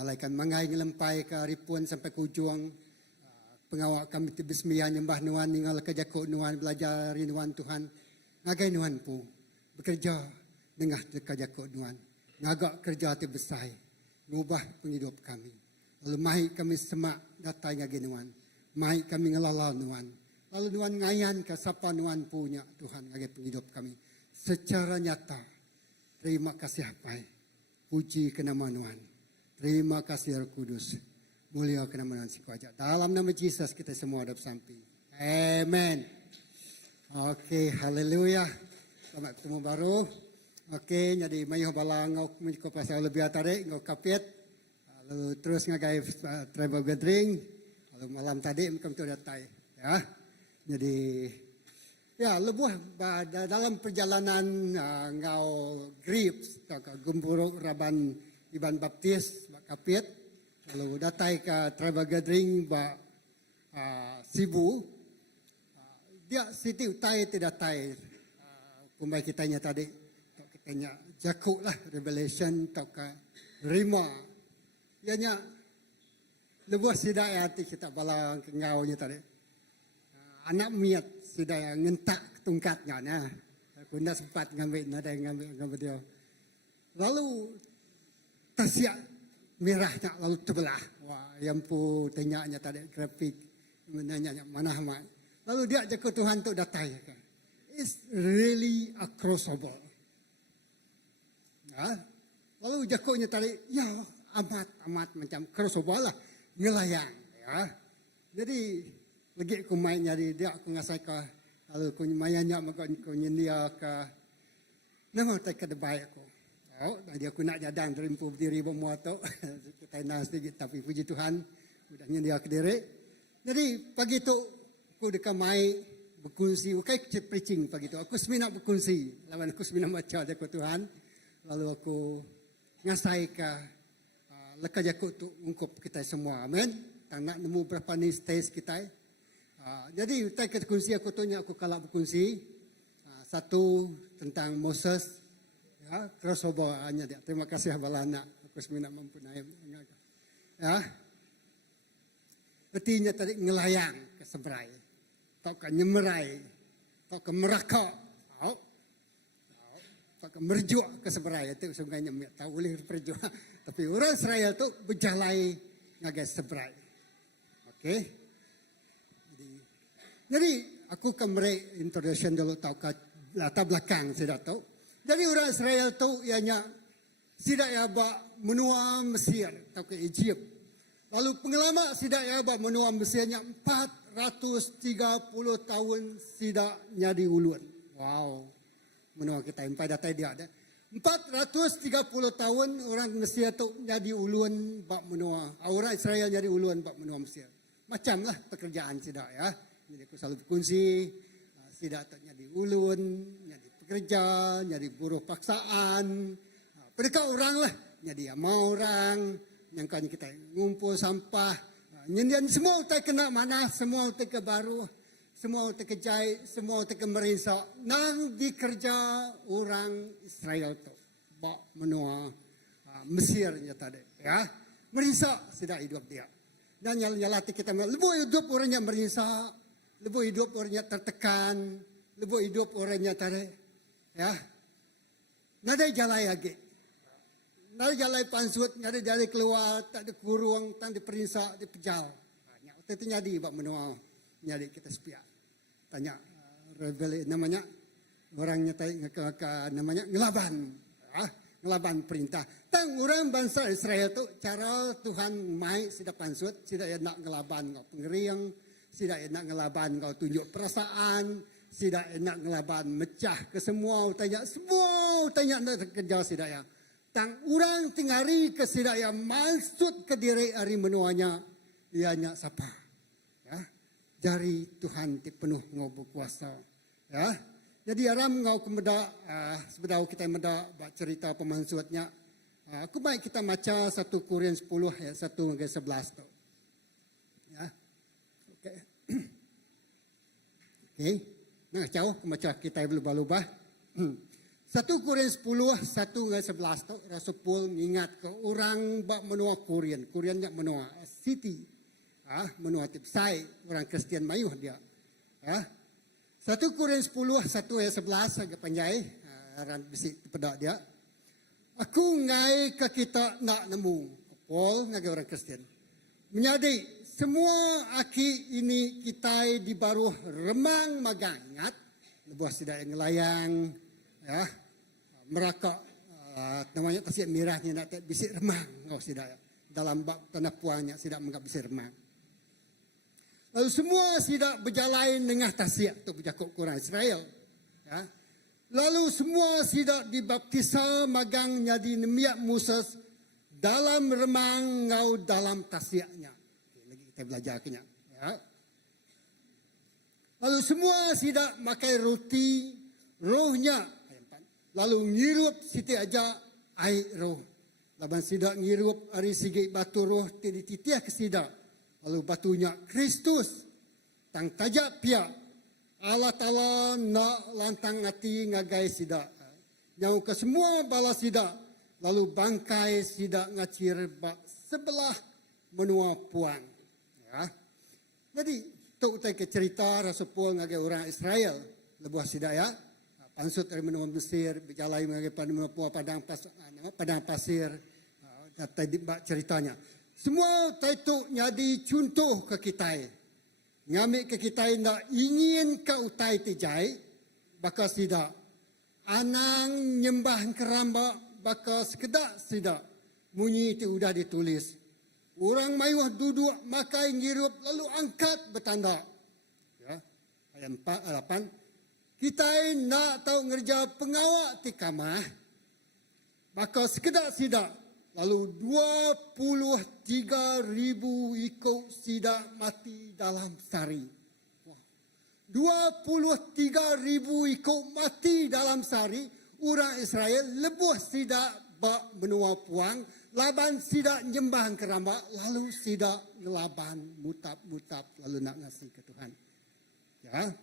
Nyalaikan mangai ngelempai ke ripuan sampai ke ujung. Pengawak kami itu bismillah nyembah nuan, ninggal ke jaku nuan, belajar nuan Tuhan. Ngagai nuan pu, bekerja tengah jaku nuan. Ngagak kerja itu besar. Mengubah penghidup kami. Lalu mai kami semak datang lagi nuan. Mai kami ngelala nuan. Lalu nuan ngayan ke siapa nuan punya Tuhan lagi penghidup kami. Secara nyata. Terima kasih apa. Puji ke nama nuan. Terima kasih Roh Kudus. Mulia ke nama nuan si kuasa. Dalam nama Yesus kita semua ada bersampai. Amen. Okey, haleluya. Selamat ketemu baru. Okey, jadi mayuh bala ngau ko pasal lebih tarik ngau kapit. Lalu terus ngagai tribal gathering. Lalu malam tadi macam tu datang ya. Jadi ya lebuh dalam perjalanan ngau grips atau gemburu raban Iban Baptis kapit. Lalu datang ke tribal gathering Sibu. Dia siti utai tidak tai. Kumbai kitanya tadi. Kayaknya jakuk lah Revelation atau ke Rima. Ianya lebuh sidaya hati kita balang ngaunya tadi. Anak miat sidaya ngentak tungkatnya nah. Aku nak sempat ngambil dia. Lalu tasya merahnya lalu terbelah. Wah, yang pu tanyanya tadi grafik menanya mana mak. Lalu dia jakuk Tuhan tu datang. It's really a crossover. Ya. Lalu jakuknya tadi, ya amat macam crossover lah, ngelayang. Ya. Jadi, lagi aku main nyari dia, aku ngasai ke, lalu aku mayannya, maka aku nyendia ke, nama tak ke debai aku. Oh, tadi aku nak jadang, terimpu berdiri bermuat tu, kita nak sedikit, tapi puji Tuhan, sudah nyendia ke diri. Jadi, pagi tu, aku dekat main, berkongsi, bukan preaching pagi tu, aku seminat berkongsi, lawan aku seminat baca jakuk Tuhan. Lalu aku ngasai ke Lekas jakut tu ungkup kita semua. Amin. Tak nak nemu berapa ni stage kita. Jadi kita kata kunci aku tu aku kalau berkunci. Satu tentang Moses. Ya, crossover hanya dia. Terima kasih Abalana. Aku sebenarnya mampu naik. Ya. Artinya tadi ngelayang ke seberai. Atau ke nyemerai. Atau ke merakak. Atau ke merjuk ke seberai. Itu sungainya tak boleh berjuk. Tapi orang Israel tu berjalai ngagai seberai. Okey. Jadi aku akan beri introduction dulu tahu ke latar belakang saya tahu. Jadi orang Israel tu ianya sidak ya menua Mesir atau ke Egypt. Lalu pengalaman sidak ya menua Mesirnya 430 tahun sidaknya di ulun. Wow. Menua kita empat data dia ada. 430 tahun orang Mesir tu jadi ulun bak menua. Orang Israel jadi ulun bak menua Mesir. Macamlah pekerjaan sidak ya. Jadi aku selalu berkunci. Sidak tu jadi ulun, jadi pekerja, jadi buruh paksaan. Mereka orang lah. Jadi mau orang. Yang kan kita ngumpul sampah. Nyendian semua utai kena mana. Semua utai ke baru. Semua utai ke jahit. Semua utai ke merisak. Nang dikerja orang Israel tu. Bak menua Mesir nya tadi. Ya. Merisak sudah hidup dia. Dan nyala-nyalati kita. Lebih hidup orangnya merisak. Lebih hidup orangnya tertekan. Lebih hidup orangnya tadi. Ya. Nada jalai lagi. Nada jalai pansut. Nada jalai keluar. Tak ada kurung. Tak ada perinsak. Dipejal. Itu nyadi bak menua. Nyadi kita sepiak. Tanya. Rebel namanya. Orangnya namanya ngelaban. Ngelaban perintah. Tang orang bangsa Israel tu cara Tuhan mai sida pansut. Sida nak ngelaban kau pengeriang. Sida nak ngelaban kau tunjuk perasaan. Sida nak ngelaban mecah ke semua. Semua tanya nak kerja sida ya. Tang orang tingari ke sida ya. Maksud ke diri hari menuanya. Ianya siapa? Ya. Jari Tuhan ti penuh ngau berkuasa. Ya. Jadi aram ngau kemeda sebedau kita meda bak cerita pemansutnya. Aku baik kita baca 1 Korintus 10 ayat 1 hingga 11 tu. Ya. Okey. Okey. Nah, jauh baca kita berubah-ubah. 1 Korintus 10 1 hingga 11 tu Rasul Paul mengingat ke orang bak menua Korin. Korinnya menua city. Menua Tipsai, orang Kristian mayuh dia. Ya. 1 Korintus 10, 1 ayat 11, agak panjang. Ran bisik pedak dia. Aku ngai ke kita nak nemu. Paul, ngagai orang Kristian. Menyadi, semua aki ini kita di baru remang magang. Ingat, lebuh sidak yang ngelayang. Ya, merakak. Namanya tasik mirahnya nak bisik remang. Oh, sidak. Dalam bab tanah puangnya, sidak menggap bisik remang. Lalu semua sidak berjalan dengan tasik tu berjakut Quran Israel. Ya. Lalu semua sidak dibaptisa magang jadi nemiak Moses dalam remang ngau dalam tasiknya. Lagi kita belajar kena. Ya. Lalu semua sidak makai roti rohnya. Lalu ngirup siti aja air roh. Laban sidak ngirup hari sigi batu roh tidi titiah ke sidak. Lalu batunya Kristus. Tang tajak pia. Allah Ta'ala nak lantang hati ngagai sidak. Yang ke semua bala sidak. Lalu bangkai sidak ngacir bak sebelah menua puan. Ya. Jadi, tu utai ke cerita Rasul Paul ngagai orang Israel. Lebuah sidak ya. Pansut dari menua Mesir. Berjalan ngagai menua puan padang pasir. Tadi ceritanya. Semua itu jadi contoh ke kita. Ngambil ke kita nak ingin ke utai tijai. Bakal sidak. Anang nyembah keramba. Bakal sekedar sidak. Bunyi itu sudah ditulis. Orang mayuh duduk makai ngirup lalu angkat bertanda. Ya. Ayat 8. Kita nak tahu ngerja pengawak ti kamah. Bakal sekedar sidak. Lalu 23,000 ikut sidak mati dalam sehari. 23,000 ikut mati dalam sehari. Orang Israel lebuh sidak bak benua puang. laban sidak nyembah keramba, lalu sidak ngelaban mutap lalu nak ngasih ke Tuhan. Ya.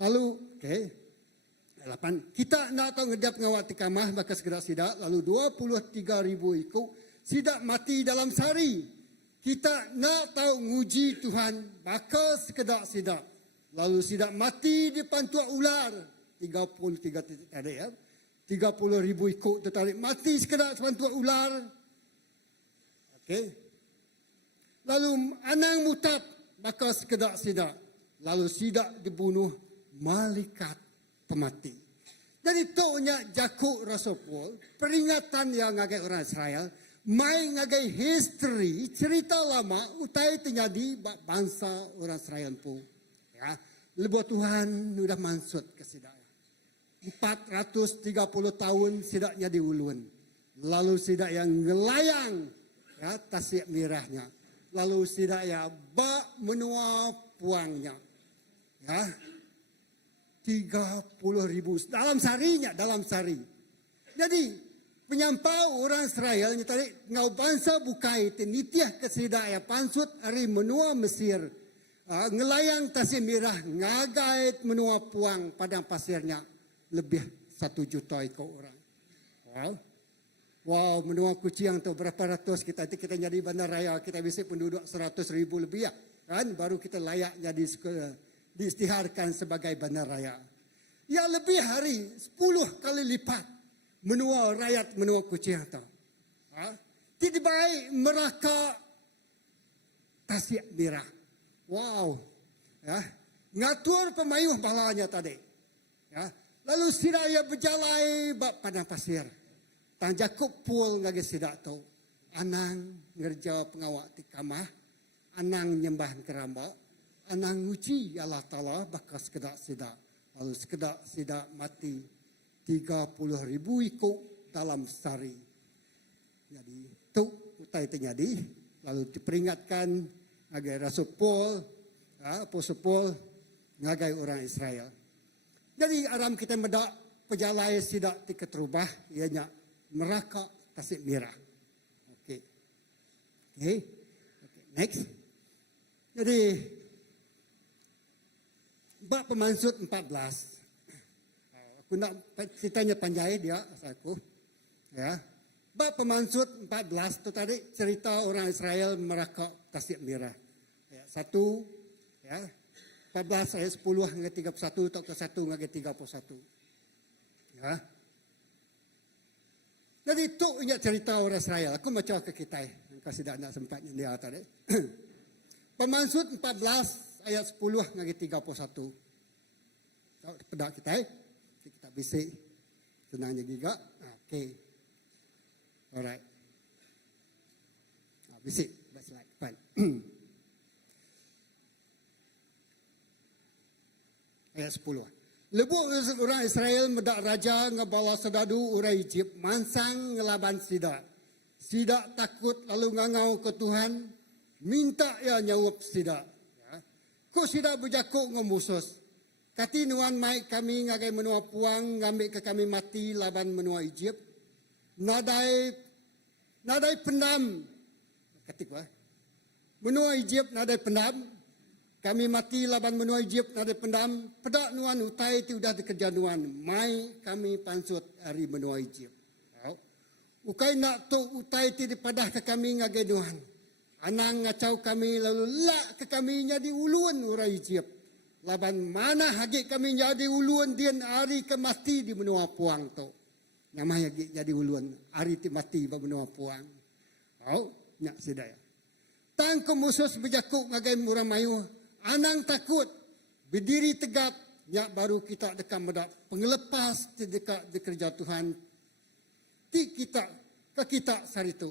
Lalu kita nak tahu ngedap ngawat tikamah maka segera sidak, lalu 23,000 ikut sidak mati dalam sehari. Kita nak tahu nguji Tuhan maka sekedar sidak, lalu sidak mati di pantua ular 33 ada ya. 30,000 ikut tertarik mati sekedar pantua ular. Lalu anang mutap maka sekedar sidak, lalu sidak dibunuh malaikat pemati. Jadi tonya Jakub Rasul Paul peringatan yang ngagai orang Israel, mai ngagai history cerita lama utai terjadi bangsa orang Israel pun. Ya, lebuh Tuhan sudah mansut ke sidak. 430 tahun sidaknya di ulun. Lalu sidak yang ngelayang ya tasik mirahnya. Lalu sidak ya bak menua puangnya. Ya. 30,000 dalam sehari. Jadi penyampau orang Israel ni tadi ngau bangsa bukai tenitiah ke sidak ya pansut hari menua Mesir. Ngelayang tasik mirah ngagait menua puang padang pasirnya. Lebih 1 juta ikut orang. Wow, menua kucing tu berapa ratus kita jadi bandar raya, kita bisa penduduk 100,000 lebih ya. Kan baru kita layak jadi diisytiharkan sebagai bandar raya. Ya lebih hari 10 kali lipat menua rakyat menua kucing tu. Tidak baik meraka tasik mirah. Wow. Ya. Ngatur pemayuh balanya tadi. Ya. Lalu sidaya berjalai bak padang pasir. Tang Jakub Paul ngage sidak tu. Anang ngerja pengawak tikamah. Anang nyembah keramba. Anang nguci Allah Ta'ala bakal sekedak sidak. Lalu sekedak sidak mati 30,000 ikut dalam sehari. Jadi tu utai terjadi. Lalu diperingatkan ngagai Rasul Paul. Apostle Paul ngagai orang Israel. Jadi aram kita medak pejalai sidak tiket rubah, ianya meraka tasik mirah. Okey, next. Jadi bab pemansut 14. Aku nak ceritanya panjang dia asalku. Ya. Bab pemansut 14 tu tadi cerita orang Israel meraka tasik mirah. Ya, 1 ya. 14 ayat 10 hingga 31 atau ke 1 hingga 31. Ya. Jadi itu ingat cerita orang Israel. Aku baca ke kita. Kasih dah nak sempatnya dia tadi. Pemansut 14 ayat 10 hingga 31. Pedak kita. Kita bisik. Senangnya juga. Okey. Alright. Bisik. Baca lagi. Ayat 10. Lebu orang Israel medak raja ngabala sedadu orang Egypt mansang ngelaban sidak. Sidak takut lalu ngangau ke Tuhan minta ya nyawap sidak. Ya. Ko sidak berjakuk ngemusus. Kati nuan mai kami ngagai menua puang ngambil ke kami mati laban menua Egypt. Nadai pendam. Ketika menua Egypt nadai pendam. Kami mati laban menua Egypt ada pendam. Pedak nuan utai itu sudah dikerja nuan. Mai kami pansut hari menua Egypt. Ukai nak tu utai itu dipadah ke kami ngagai nuan. Anang ngacau kami lalu lak ke kami jadi uluan orang Egypt. Laban mana hagi kami jadi uluan dian hari ke mati di menua puang tu. Nama hagi jadi uluan hari ti mati di menua puang. Nyak sedaya. Tang kemusus berjakuk ngagai murah mayu. Anang takut, berdiri tegap, nyak baru kita dekat medak pengelepas dekat kerja Tuhan. Ti kita sari tu.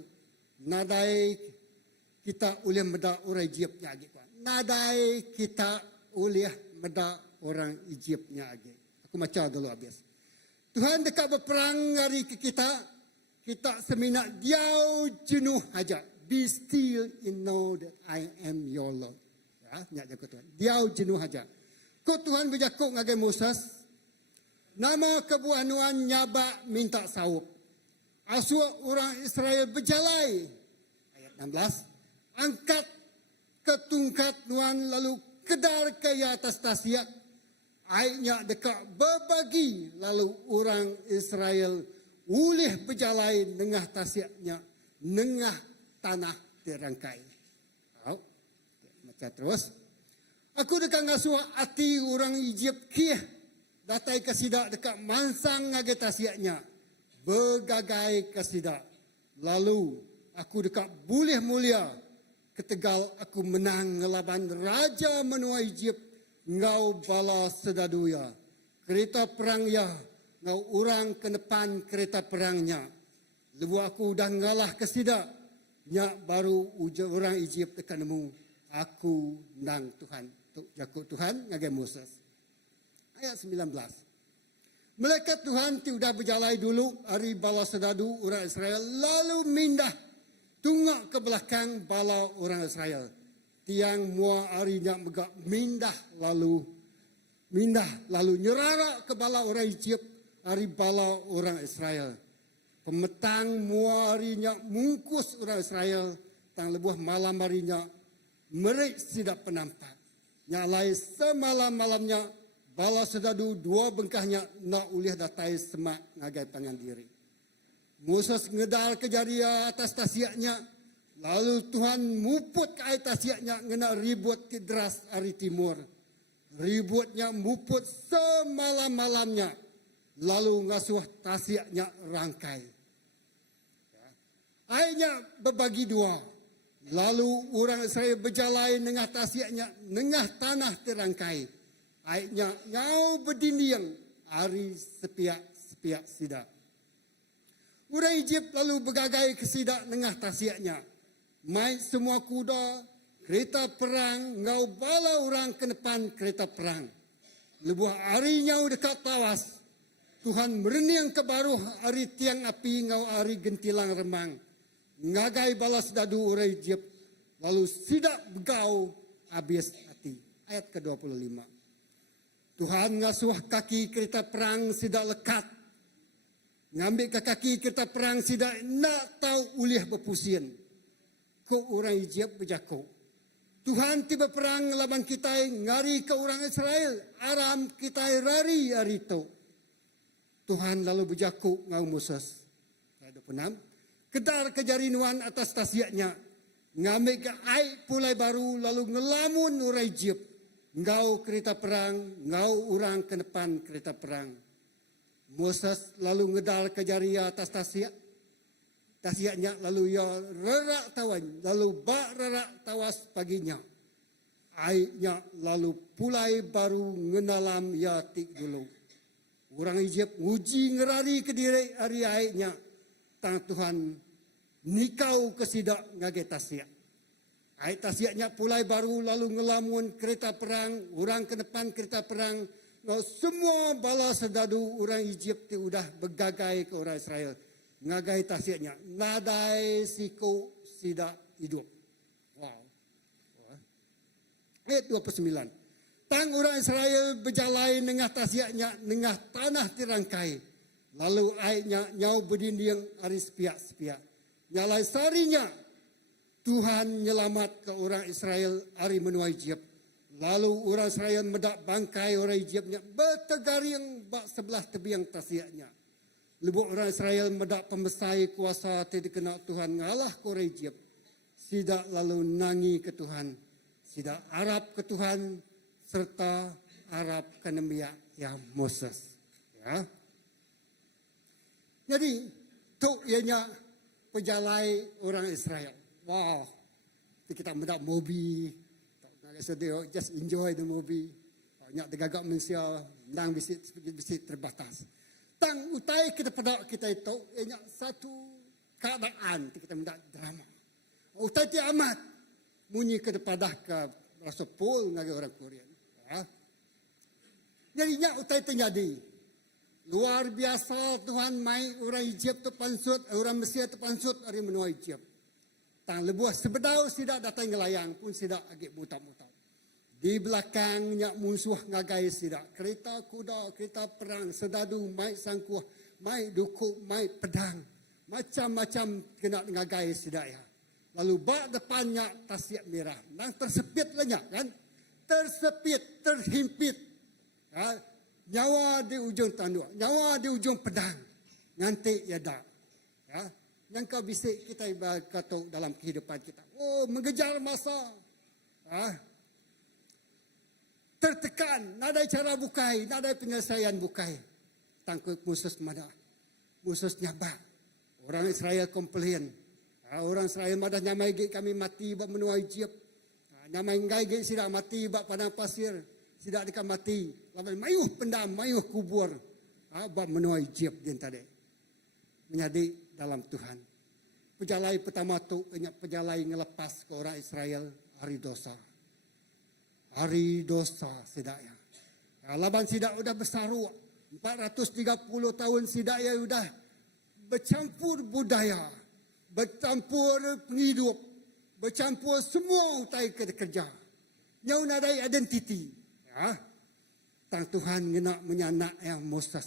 Nadai kita oleh medak orang Egyptnya lagi. Nadai kita oleh medak orang Egyptnya lagi. Aku baca dulu habis. Tuhan dekat berperang hari ke kita seminat diau jenuh aja. Be still and know that I am your Lord. Nyak jago Tuhan. Dia jenuh aja. Ko Tuhan berjakuk ngagai Moses. Nama kebuah nuan nyaba minta saup. Asua orang Israel berjalai. Ayat 16. Angkat ke tungkat nuan lalu kedar ke atas tasiak. Airnya dekat berbagi lalu orang Israel ulih berjalai nengah tasiaknya, nengah tanah dirangkai. Macam terus. Aku dekat ngasuh hati orang Egypt kia. Datai kesidak dekat mansang ngage tasiaknya. Bergagai kesidak. Lalu aku dekat boleh mulia. Ketegal aku menang ngelaban raja menua Egypt. Ngau bala sedaduya. Kereta perang ya. Ngau orang ke depan kereta perangnya. Lebu aku dah ngalah kesidak. Nyak baru orang Egypt dekat nemu. Aku nang Tuhan. Jakut Tuhan ngagai Moses. Ayat 19. Malaikat Tuhan sudah berjalai dulu hari bala sedadu orang Israel. Lalu mindah. Tungak ke belakang bala orang Israel. Tiang mua harinya megak mindah lalu nyerara ke bala orang Egypt hari bala orang Israel. Pemetang mua harinya mungkus orang Israel tang lebuh malam harinya merik tidak penampak. Nyalai semalam-malamnya bala sedadu dua bengkahnya nak ulih datai semak ngagai pangan diri. Moses ngedal ke jaria atas tasiaknya. Lalu Tuhan muput ke atas tasiaknya ngena ribut ke deras hari timur. Ributnya muput semalam-malamnya. Lalu ngasuh tasiaknya rangkai. Airnya berbagi dua. Lalu orang Israel berjalai nengah tasiaknya, nengah tanah terangkai. Airnya ngau berdinding hari sepiak sidak. Orang Egypt lalu bergagai ke sidak nengah tasiaknya. Mai semua kuda, kereta perang, ngau bala orang ke depan kereta perang. Lebuh harinya dekat tawas. Tuhan merening ke baruh hari tiang api ngau hari gentilang remang. Ngagai balas dadu orang Egypt. Lalu sidak begau habis hati. Ayat ke-25. Tuhan ngasuh kaki kereta perang sidak lekat. Ngambil ke kaki kereta perang sidak nak tahu ulih berpusing. Ko orang Egypt berjaku. Tuhan tiba perang laban kita ngari ke orang Israel. Aram kita rari hari itu. Tuhan lalu berjaku ngau Moses. Ayat 26. Kedar ke jarinuan atas tasiaknya. Ngambil ke air pulai baru lalu ngelamun orang Egypt. Ngau kereta perang, ngau orang ke depan kereta perang. Moses lalu ngedal ke jaria atas tasiak. Tasiaknya lalu ya rerak tawan, lalu bak rerak tawas paginya. Airnya lalu pulai baru ngenalam ya tik dulu. Orang Egypt uji ngerari ke diri hari airnya. Tang Tuhan nikau kesidak ngage tasiak. Air tasiaknya pulai baru lalu ngelamun kereta perang, orang ke depan kereta perang. Semua bala sedadu orang Egypt itu sudah bergagai ke orang Israel. Ngagai tasiaknya. Nadai siku sidak hidup. Wow. Ayat 29. Tang orang Israel berjalai nengah tasiaknya, nengah tanah dirangkai. Lalu airnya nyau berdinding hari sepiak-sepiak. Nyalai sarinya Tuhan nyelamat ke orang Israel hari menua Egypt. Lalu orang Israel medak bangkai orang Egyptnya bertegaring bak sebelah tebiang tasiaknya. Lebu orang Israel medak pembesai kuasa tidak kena Tuhan ngalah ke orang Egypt. Sidak lalu nangi ke Tuhan. Sidak Arab ke Tuhan serta Arab ke Nemiak ya Moses. Ya. Jadi tu ianya pejalai orang Israel. Wow. Kita medak movie. Sedih, just enjoy the movie. Banyak tegagak manusia, nang bisit terbatas. Tang utai kita pada kita itu, ianya satu keadaan kita mendak drama. Utai ti amat, munyi ke depadah ke rasa pol ngagi orang Korean. Ya. Jadinya utai terjadi. Luar biasa Tuhan mai orang Egypt terpansut, orang Mesir terpansut hari menua Egypt. Tang lebuah sebedau sidak datang ngelayang pun sidak agak mutab-mutab. Di belakangnya musuh ngagai sidak. Kereta kuda, kereta perang, sedadu, mai sangkuah, mai dukuk, mai pedang. macam-macam kena ngagai sidaya. Lalu bak depannya tasyak merah, nang tersepit lenyap kan? Tersepit, terhimpit. Ya, nyawa di ujung tanduk, nyawa di ujung pedang. Nanti ya dak. Ya, yang kau bisik kita kata dalam kehidupan kita. Oh, mengejar masa. Ya, tertekan, nadai cara bukai, nadai penyelesaian bukai. Tangkut musus mana? Mususnya bak. Orang Israel komplain. Orang Israel madah nyamai gig kami mati bak menuai jiap. Nyamai ngai gig sidak mati bak padang pasir. Sidak dekat mati. Lawan mayuh pendam, mayuh kubur. Bak menuai jiap dia tadi. Menjadi dalam Tuhan. Pejalai pertama tu, pejalai ngelepas ke orang Israel hari dosa. Hari dosa sidaknya. Laban sidak udah besaru. 430 tahun sidak ya udah bercampur budaya. Bercampur penghidup, bercampur semua utai kerja. Nyau nadai identiti. Ya. Tang Tuhan nak menyanak yang Musa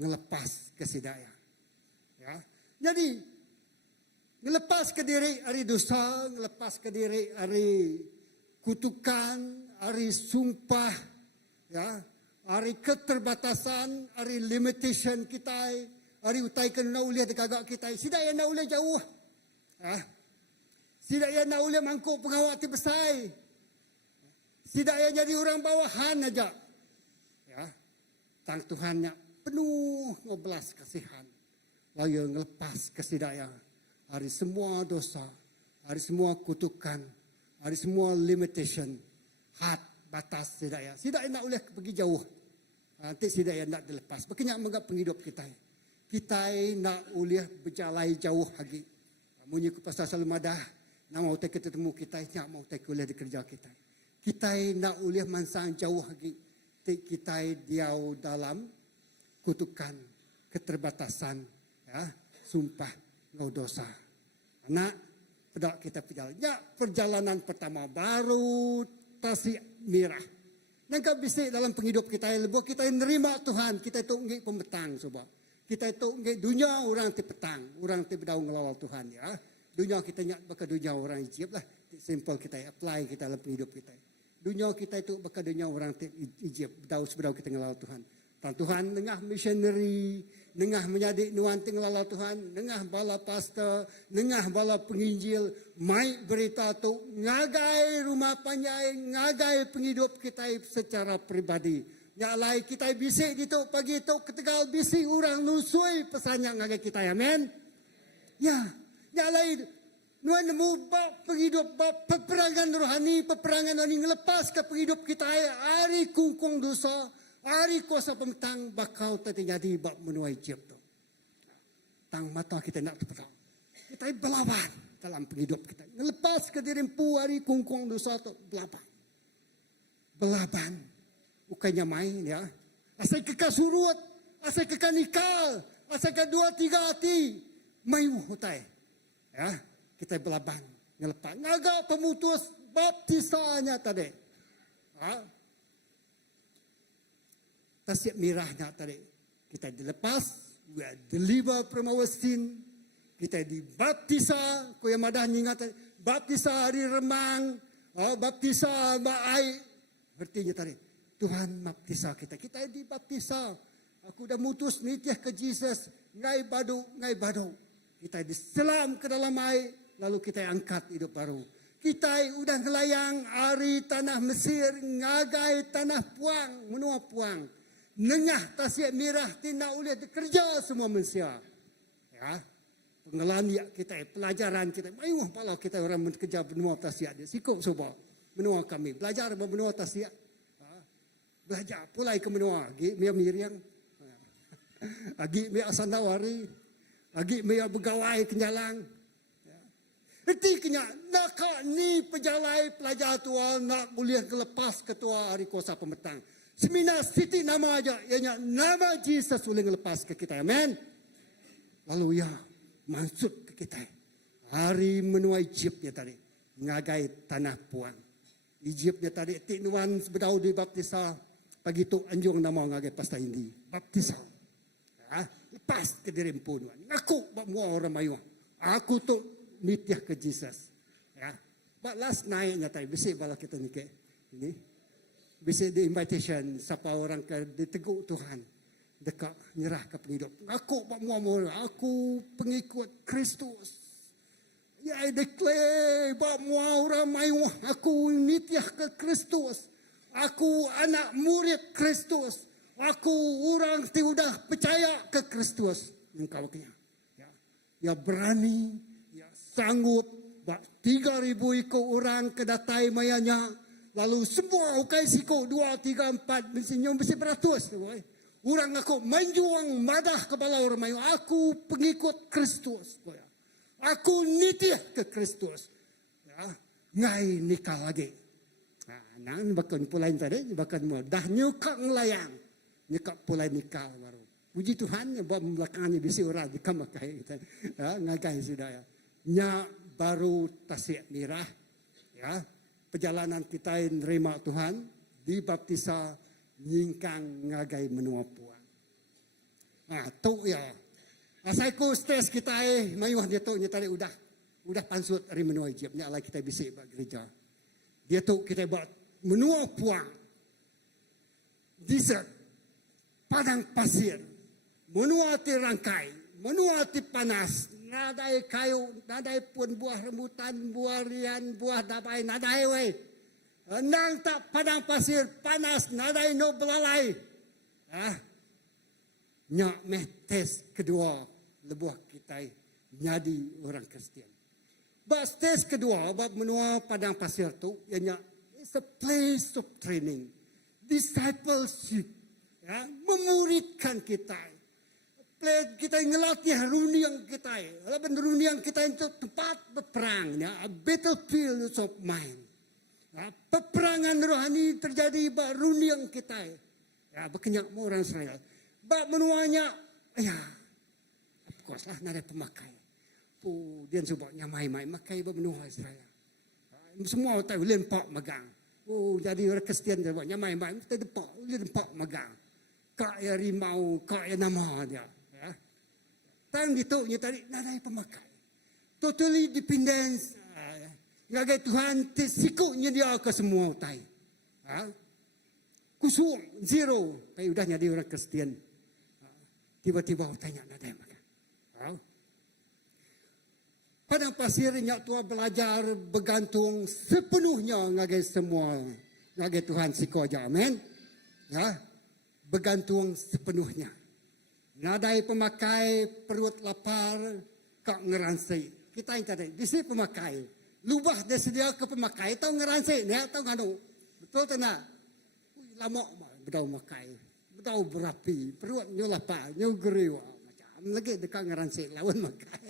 ngelepas kesidaya. Ya. Jadi ngelepas ke diri hari dosa, ngelepas ke diri hari kutukan, hari sumpah, ya, hari keterbatasan, hari limitation kita. Hari utai kena uliah di kagak kita. Sidak yang nak uliah jauh. Sidak yang nak uliah mangkuk pengawat ti besai. Sidak yang jadi orang bawahan aja. Ya. Tang Tuhannya penuh ngobelas kasihan. Lalu ngelepas kesidaya. Hari semua dosa. Hari semua kutukan. Hari semua limitation. Had, batas sidak ya. Sidak yang nak uliah pergi jauh. Nanti sidak yang nak dilepas. Berkenyak menggap penghidup kita. Kita nak uliah berjalai jauh lagi. Munyi ku pasal madah. Nak mau tak ketemu kita. Nak mau tak uliah di kerja kita. Kita nak uliah mansang jauh lagi. Kita diau dalam kutukan, keterbatasan, ya, sumpah, ngau dosa. Nak pedak kita perjalanan pertama baru tasik merah. Nangka bisik dalam penghidup kita. Lebuh kita nerima Tuhan. Kita itu ngi pemetang sobat. Kita itu dunia orang ti petang, orang ti berdaung ngelawal Tuhan ya. Dunia kita nyak bakal dunia orang Egypt lah. Simple kita apply kita dalam hidup kita. Dunia kita itu bakal dunia orang ti Egypt, berdaung kita ngelawal Tuhan. Tuhan nengah missionary, nengah menjadi nuan ti ngelawal Tuhan, nengah bala pastor, nengah bala penginjil, mai berita tu ngagai rumah panjai, ngagai penghidup kita secara pribadi. Nyalai kita bisik gitu pagi itu ketegal bisik orang nusui pesannya ngagai kita ya men. Ya, nyalai nuan nemu bab penghidup bab peperangan rohani, peperangan rohani ngelepas ke penghidup kita hari kungkung dosa, hari kuasa pemetang bakal terjadi bab menuai jeb tu. Tang mata kita nak terpedang. Kita berlawan dalam penghidup kita. Ngelepas ke dirimpu hari kungkung dosa tu berlawan. Berlawan. Bukannya main ya. Asal kekal surut. Asal kekal nikal. Asal kekal 2-3 hati. Mayu hutai. Ya. Kita berlaban. Ngelepas. Ngaga pemutus baptisanya tadi. Ha? Tasik mirahnya tadi. Kita dilepas. We are delivered from our sin. Kita dibaptisa. Kau yang madah ingat tadi. Baptisa hari remang. Baptisa baai. Artinya tadi. Tuhan baptisa kita. Kita dibaptisa. Aku dah mutus nitiah ke Jesus. Ngai badu. Kita diselam ke dalam air. Lalu kita angkat hidup baru. Kita udah ngelayang ari tanah Mesir. Ngagai tanah puang. Menua puang. Nengah tasik mirah. Tina uliah dikerja semua manusia. Ya. Pengalaman kita. Pelajaran kita. Mayuh pala kita orang bekerja benua tasik. Dia sikap sobat. Benua kami. Belajar benua tasik. Belajar pulai ke menua. Agi mia miriang. Agi mia asandawari. Agi mia begawai kenyalang. Erti kenya nak ni pejalai pelajar tua nak kuliah kelepas ketua hari kuasa pemetang. Seminar siti nama aja. Ianya nama Jesus boleh ngelepas ke kita. Amen. Lalu ya maksud ke kita. Hari menua Egypt ya tadi. Ngagai tanah puang. Egypt ya tadi. Tiknuan sebedau di baptisa. Pagi tu anjung nama ngagai pasta Hindi. Baptisa. Ya. Lepas ke diri punuan. Ngaku bak mua orang mayu. Aku tu nitiah ke Jesus. Ya. Bak last night nyatai bisi bala kita ni ke. Ini. Bisi di invitation siapa orang ke diteguk Tuhan. Dekat nyerah ke penghidup. Ngaku bak mua orang. Aku pengikut Kristus. Ya, I declare bak mua orang mayu. Aku nitiah ke Kristus. Aku anak murid Kristus. Aku orang sudah percaya ke Kristus. Engkau kena. Ya berani, ya sanggup. 3,000 ikut orang kedatai mayanya. Lalu semua ukai siko 2, 3, 4. Mestinya mesti beratus. Orang aku menjuang madah kepala orang mayu. Aku pengikut Kristus. Aku nitiah ke Kristus. Ngai nikah lagi. Nah, bahkan pulain tadi. Bahkan mau dah nyukak ngelayang. Nikah pulai nikah baru. Puji Tuhan, buat belakangannya bisi orang dikamakai. Ngagai sudah ya. Nya baru tasik mirah. Ya. Perjalanan kita nerima Tuhan. Dibaptisa nyingkang ngagai menua puan. Nah, tu ya. Asaiku stres kita mayuah dia tu tadi udah pansut hari menua ijib. Ni alai kita bisik buat gereja. Dia tu kita buat menua puan. Desert. Padang pasir, menua ti rangkai, menua ti panas, nadai kayu, nadai pun buah rambutan, buah rian, buah dabai, nadai wei. Nang tak padang pasir, panas, nadai no belalai. Nyak meh tes kedua, lebuah kita jadi orang Kristian. Bab tes kedua, bab menua padang pasir tu, ianya it's a place of training, discipleship. Ya, memuridkan kita. Kita ngelatih runiang kita. Laban runiang kita itu tempat berperang. Ya, a battlefield of mind. Ya, peperangan rohani terjadi bak runiang kita. Ya, berkenyak orang Israel. Bak menuanya, ya, of course lah, nada pemakai. Dia sebabnya mai-mai, makai bak menua Israel. Semua tahu, lempak magang. Jadi orang Kristian sebabnya mai-mai, kita lempak magang. Kaya rimau, kaya nama dia. Ya. Tang dituknya tadi, nadai pemakai. Totally dependence. Ngagai Tuhan, sikuknya dia ke semua utai. Kusung, zero. Tapi udahnya dia orang Kristian. Tiba-tiba tanya nadai makan. Padang pasirnya tua belajar bergantung sepenuhnya ngagai semua. Ngagai Tuhan siko aja, amin. Ya. Bergantung sepenuhnya. Nadai pemakai perut lapar, kak ngeransai. Kita yang tadi, di sini pemakai. Lubah dia sedia ke pemakai, tahu ngeransai, ni tahu nganu. Betul tak nak? Lama bedau makai, bedau berapi, perut nyu lapar, nyu geriwa. Macam lagi dekat ngeransai, lawan makai.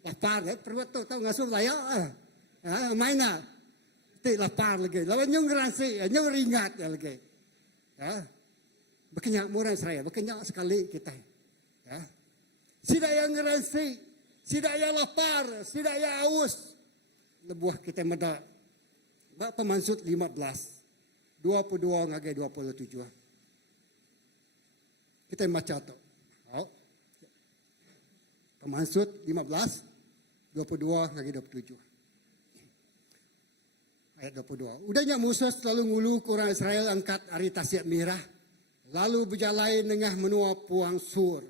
Lapar, perut tu tahu ngasuh layak. Main lah. Tik lapar lagi, lawan nyu ngeransai, nyu ringat lagi. Berkenyak murah Israel, berkenyak sekali kita. Ya. Sidak yang ngeransi, sidak yang lapar, sidak yang haus. Lebuah kita medak. Bak pemansut 15. 22 ngagai 27. Kita baca tu. Pemansut 15. 22 ngagai 27. Ayat 22. Udahnya Musa selalu ngulu ke orang Israel angkat hari tasik mirah. Lalu berjalan nengah menua puang sur.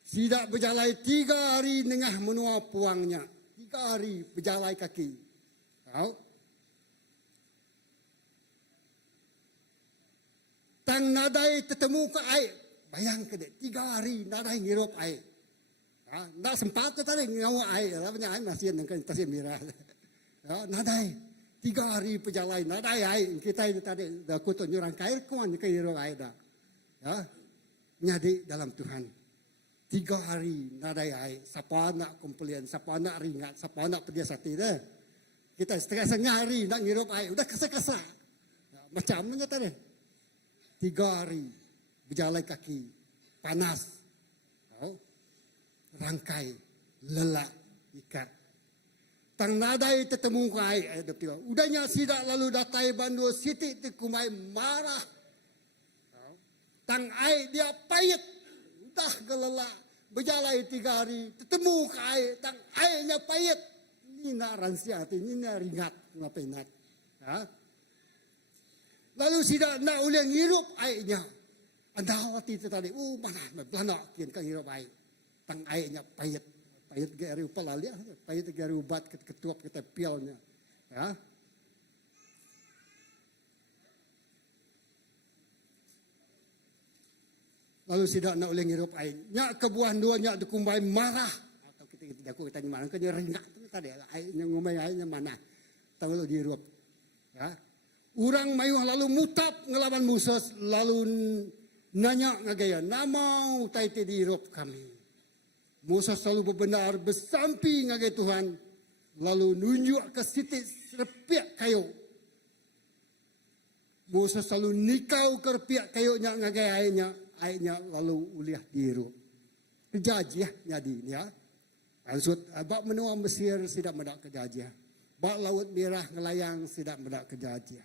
Sidak berjalan 3 hari nengah menua puangnya. 3 hari berjalan kaki. Tahu? Tang nadai ketemu ke air. Bayangkan dek, 3 hari nadai ngirup air. Tak sempat tadi ngawa air. Lapannya air masih nengkan tasik mirah. Nadai. 3 hari perjalanan nadai air. Kita itu tadi dah kutuk nyurang kair kuan ke ngirup air dah. Ya, nyadi dalam Tuhan. 3 hari nadai air. Siapa nak komplain, siapa nak ringat, siapa nak pedia hati dah. Kita setengah hari nak ngirup air, udah kesah-kesah. Ya, macam mana tadi? 3 hari berjalan kaki, panas, rangkai, lelak, ikat. Tang nadai tetemu ke air, udahnya sidak lalu datai bandu sitik tikumai marah. Tang air dia payet. dah gelala, berjalan 3 hari, ketemu ke air, tang airnya pahit. Ini nak ransia, ini nak ringat, ngapain nak. Ha? Lalu sidak nak ulang hirup airnya. Anda hati itu tadi, mana belanak kian kang hirup air. Tang airnya pahit. Pahit gari upalalia, pahit gari ubat ketuap kita pialnya. Ya. Lalu sidak nak ulang hirup air. Nyak kebuahan dua nyak dikumbai marah. Atau kita tanya mana, kena ringat tadi airnya ngumai airnya mana. Tahu lo dihirup. Ya. Orang mayuh lalu mutap ngelawan Musa, lalu nanya ngagaya, nama taiti dihirup kami. Musa selalu berbenar bersampi ngagaya Tuhan, lalu nunjuk ke sitik serpiak kayu. Musa selalu nikau ke serpiak kayunya ngagaya airnya lalu uliah dihirup. Kejajiah jadi ya. Maksud, bak menua Mesir tidak mendak kejajiah. Bak Laut Merah ngelayang tidak mendak kejajiah.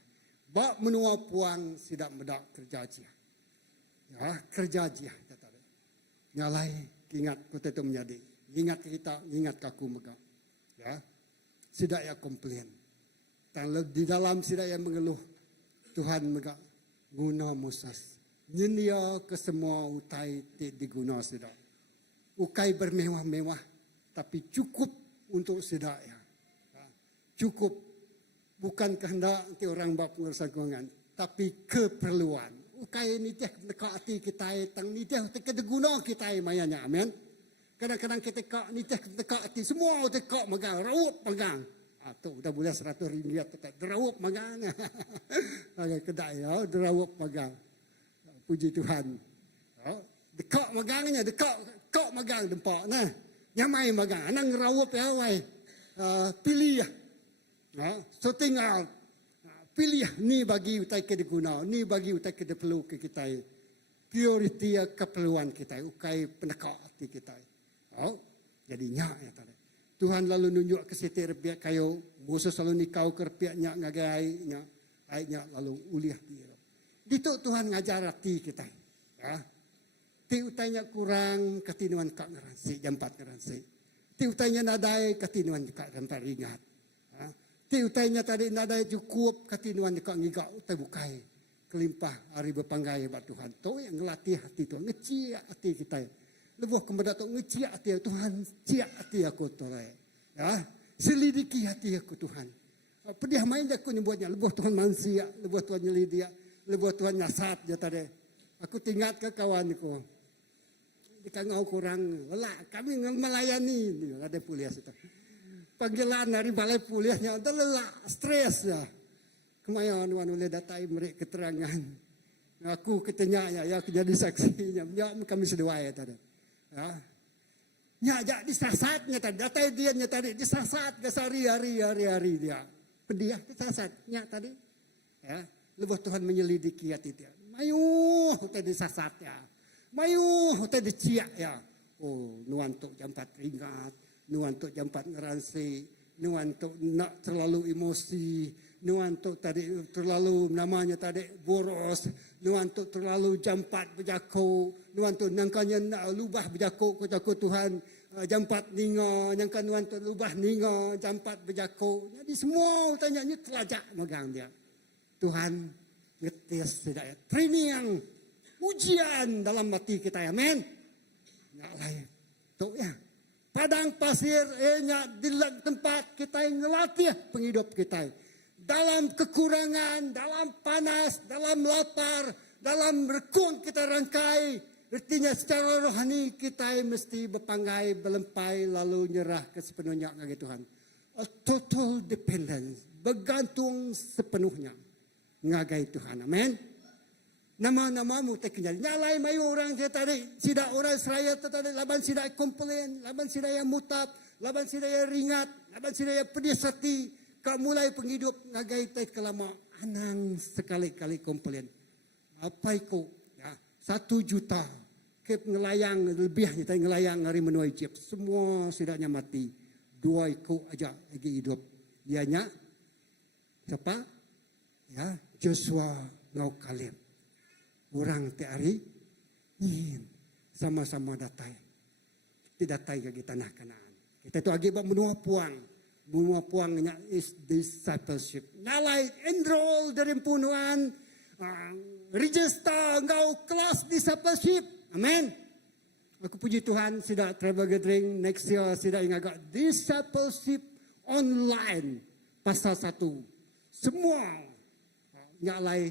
Bak menua puang tidak mendak kerjajiah. Ya, kerjajiah kata dia. Nyalai ingat kota itu menjadi. Ingat kita, ingat kaku megah. Ya. Sidak ya komplain. Dan di dalam sidak yang mengeluh Tuhan megah guna Moses. Nyendia ke semua utai diguna sidak. Ukai bermewah-mewah tapi cukup untuk sidak ya. Cukup bukan kehendak nanti orang buat pengurusan keuangan, tapi keperluan. Ukai ni teh dekat hati kita, tang ni teh kita guna kita mayanya, amin. Kadang-kadang kita kak ni teh dekat hati semua dekat megang, raup megang. Tu dah boleh 100 ringgit tetap raup megang. Agak kedai ya, raup megang. Puji Tuhan. Dekat megangnya, dekat megang dempak nah. Nyamai megang, nang raup ya wai. Pilih ya. So tinggal pilih ni bagi utai kita guna, ni bagi utai kita perlu ke kita. Prioriti keperluan kita, ukai penekak hati kita. Jadinya ya tadi. Tuhan lalu nunjuk ke situ repiak kayu, Musa selalu nikau ke repiaknya ngagai airnya lalu uliah dia. Dituk Tuhan ngajar hati kita. Ya. Ti utainya kurang ketinuan kak ngeransi, jam 4 ngeransi. Ti utainya nadai ketinuan kak dan ringat. Ti utainya tadi nadai cukup ketinuan kak ngigak utai bukai. Kelimpah hari berpanggai buat Tuhan. Tu yang ngelatih hati Tuhan, ngeciak hati kita. Lebuh kepada tu ngeciak hati Tuhan, ciak hati aku tolai. Ya, selidiki hati aku Tuhan. Pedih main aku ni buatnya, lebuh Tuhan manusia, lebuh Tuhan nyelidia, lebuh Tuhan nyasat je tadi. Aku tinggal ke kawan aku. Jika ngau kurang lelah, kami melayani. Ada puliah situ. Panggilan dari balai puliahnya, ada lelah, stres ya. Kemayan oleh datai mereka keterangan. Aku ketanya ya, aku jadi saksinya. Ya, kami sedua ya tadi. Ya. Ya, disasatnya tadi. Datai dia tadi disasat ke hari dia. Pedih disasatnya tadi. Ya, lebuh Tuhan menyelidiki hati dia. Mayu tadi disasat ya. Mayu tadi diciak ya. Oh, nuantuk jam 4 ringat, nuantuk jam 4 ngeransi, nuantuk nak terlalu emosi, nuantuk tadi terlalu namanya tadi boros, nuantuk terlalu jam 4 berjaku, nuantuk nangkanya nak lubah berjaku ke Tuhan jam 4 ninga, nyangka nuantuk lubah ninga jam 4 berjaku. Jadi semua tanyanya telajak megang dia. Tuhan ngetes tidak ya. Training ujian dalam hati kita, amin. Nggak lain. Tuh ya. Padang pasir, di tempat kita yang ngelatih penghidup kita. Dalam kekurangan, dalam panas, dalam lapar, dalam rekung kita rangkai. Artinya secara rohani kita mesti berpanggai, berlempai, lalu nyerah ke sepenuhnya kepada Tuhan. A total dependence. Bergantung sepenuhnya. Ngagai Tuhan, amin. Nama-namamu tak kenal. Nyalai mayu orang saya tadi. Sidak orang seraya tadi. Laban sidak komplain. Laban sidak yang mutap. Laban sidak yang ringat. Laban sidak yang pedih hati. Kau mulai penghidup. Ngagai tai kelama. Anang sekali-kali komplain. Apa itu? Ya, 1 juta. Kep ngelayang lebih. Kita ngelayang hari menua Egypt. Semua sidaknya mati. 2 ekor aja lagi hidup. Ianya. Siapa? Ya, Joshua ngau Kaleb. Orang tiari, sama-sama datai. Kita datai ke tanah Kanaan. Kita tu agi ba menua puang nya is discipleship. Nalai enroll dari punuan, register engkau kelas discipleship. Amin. Aku puji Tuhan, sida travel gathering next year, sida ingat discipleship online pasal 1. Semua nyalai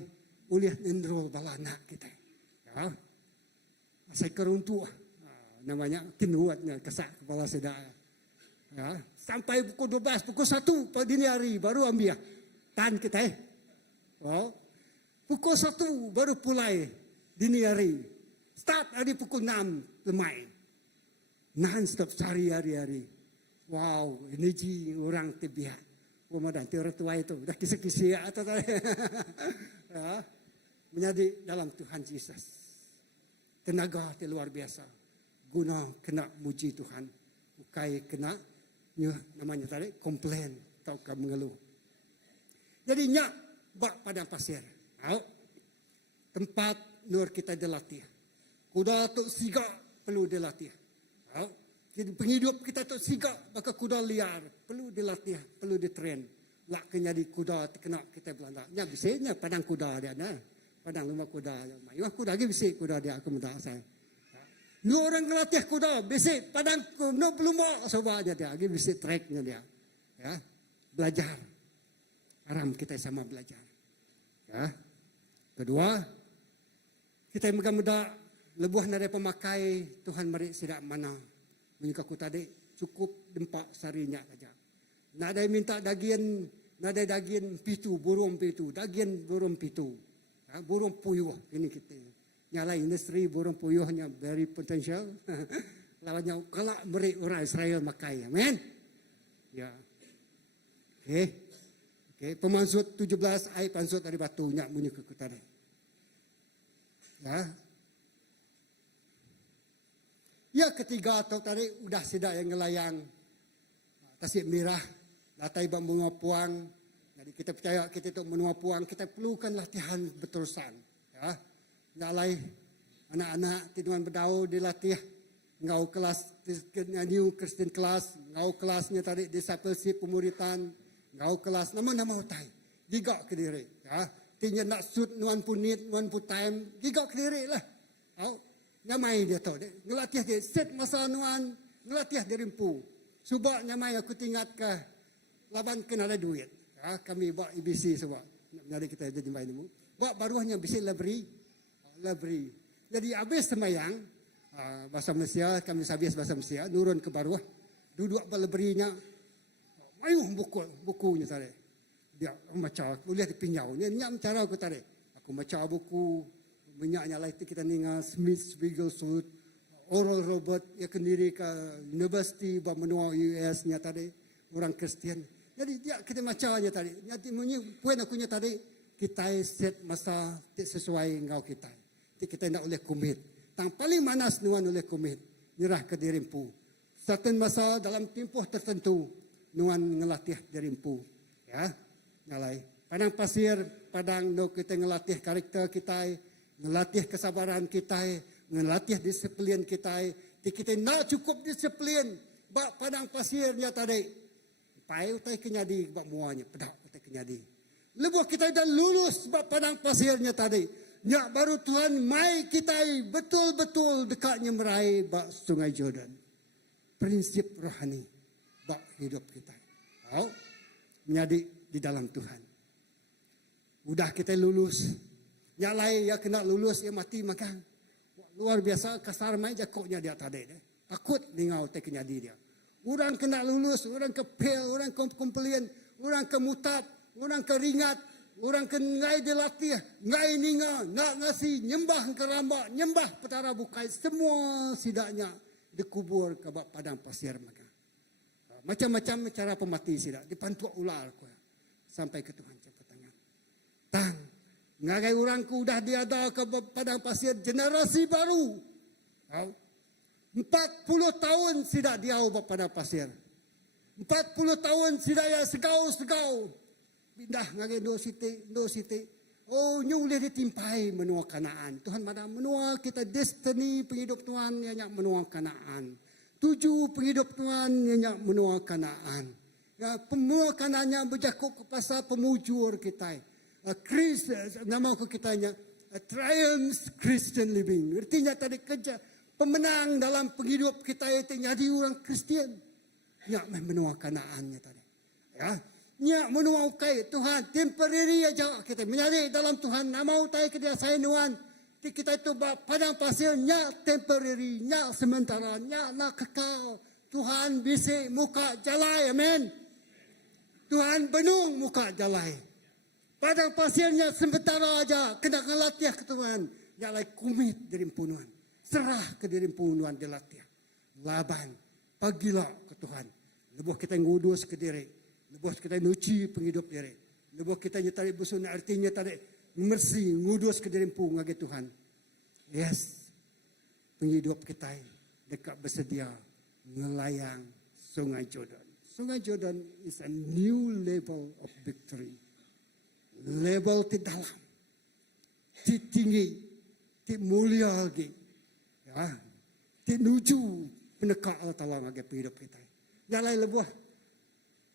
uliah enroll balana kita. Ya. Saya keruntu namanya kinuatnya kesak kepala sida. Ya, sampai pukul 12, pukul 1 pagi dini hari baru ambil tan kita. Oh. Pukul 1 baru pulai dini hari. Start hari pukul 6 lemai. Non-stop sehari hari. Wow, energi orang terbiak. Ramadan orang tua itu dah kisi-kisi atau tadi. Ya, menjadi dalam Tuhan Yesus. Tenaga yang luar biasa. Guna kena muji Tuhan. Bukai kena namanya tadi komplain atau mengeluh. Jadi nyak bak padang pasir. Tempat nur kita dilatih. Kuda tu sigak perlu dilatih. Jadi penghidup kita tu sigak bakal kuda liar perlu dilatih, perlu ditrain. Lak kena di kuda terkena kita Belanda. Nya bisanya padang kuda dia nah. Padang rumah kuda. Mayuh kuda lagi bisik kuda dia aku minta saya. Nu orang ngelatih kuda bisik padang no belum mau sobatnya dia lagi bisik tracknya dia. Ya. Belajar. Aram kita sama belajar. Ya. Kedua, kita muda lebuh nare pemakai Tuhan mari sidak mana. Menyukaku tadi cukup dempak sarinya saja. Nada minta dagian, nada dagian pitu, burung pitu, dagian burung pitu. Ya, burung puyuh ini kita. Nyala industri burung puyuhnya very potential. Lawannya kalak meri orang Israel makai. Amin. Ya. Okey, pemansut 17 ayat pansut dari batunya menyukaku tadi. Ya. Ya ketiga atau tadi udah sidak yang ngelayang tasik merah, latai bunga puang. Jadi kita percaya kita itu menua puang, kita perlukan latihan berterusan. Ya, nyalai anak-anak tiduran berdau dilatih, ngau kelas new Christian class, ngau kelasnya tadi discipleship pemuritan, ngau kelas nama-nama utai, gigak ke diri. Ya, tinya nak sud nuan punit, nuan putime, gigak ke diri lah. Nyamai dia tahu, ngelatih dia set masa nuan, ngelatih dia rimpu. Subak nyamai aku tingkat ke laban kena ada duit. Ya, kami buat IBC sebab nyari kita jadi main ini. Buat baruhnya bisa library. Jadi habis semayang bahasa Malaysia, kami habis bahasa Malaysia, nurun ke baruh, duduk library-nya, mayuh bukunya tadi. Dia macam kuliah di pinyau. Ni nyam cara aku tadi. Aku macam buku minyaknya lain kita ninga Smith Wigglesworth, Oral Robert ya kendiri ke university menua US-nya tadi orang Kristian. Jadi dia kita macamnya tadi. Jadi poin akunya tadi kita set masa sesuai engkau kita. Kita tidak boleh komit. Tang paling manas nuan oleh komit. Nyerah ke dirimpu. Satu masa dalam tempoh tertentu nuan ngelatih dirimpu. Ya, ngalai. Padang pasir, padang no kita ngelatih karakter kita. Ngelatih kesabaran kita, ngelatih disiplin kita. Kita nak cukup disiplin. Bak padang pasirnya tadi. Pai utai kenyadi bak muanya, pedak utai kenyadi. Lebuh kita dah lulus bak padang pasirnya tadi. Nyak baru Tuhan mai kita betul-betul dekatnya meraih bak Sungai Jordan. Prinsip rohani bak hidup kita. Tahu? Menjadi di dalam Tuhan. Udah kita lulus. Yang lain yang kena lulus, yang mati makan. Luar biasa, kasar main jakoknya dia tadi. Takut ningau teknya dia. Orang kena lulus, orang ke fail, orang ke komplain, orang ke mutat, orang ke ringat, orang ke ngai dilatih, ngai ninga, nak ngasih, nyembah ke rambak, nyembah petara bukai. Semua sidaknya dikubur ke padang pasir makan. Macam-macam cara pemati sidak. Dipantuk ular. Sampai ke Tuhan cepat tangan. Tang. Ngagai orangku dah diada ke padang pasir generasi baru. 40 tahun sidak diau ke padang pasir. 40 tahun sidak ya segau. Pindah ngagai do siti. Oh, nyulih ditimpai menua Kanaan. Tuhan mana menua kita destiny penghidup Tuhan yang menua Kanaan. Tuju penghidup Tuhan yang menua Kanaan. Ya, penua Kanaannya berjakuk ke pasal pemujur kita. Nama aku kitanya triumph Christian living. Artinya tadi kerja pemenang dalam penghidup kita itu jadi orang Kristian. Ya, menua Kanaannya tadi. Ya. Nya menuau kai Tuhan temporary aja kita menyari dalam Tuhan nama utai kita saya nuan kita itu padang pasir nya temporary nya sementara nya nak kekal Tuhan bisi muka jalai amin Tuhan benung muka jalai padang pasirnya sementara aja kena latihan ke Tuhan jalai kumit dari punuan serah ke diri punuan dilatih Laban pagilah ke Tuhan lebuh kita ngudus ke diri lepas kita nuci penghidup diri. Lepas kita nyetari busun artinya tadi mersi ngudus ke diri pun ngage Tuhan. Yes. Penghidup kita dekat bersedia melayang Sungai Jordan. Sungai Jordan is a new level of victory. Level ti dalam. Ti tinggi. Ti mulia lagi. Ya. Ti nuju pendekat Allah Ta'ala ngage penghidup kita. Jalai lebuh.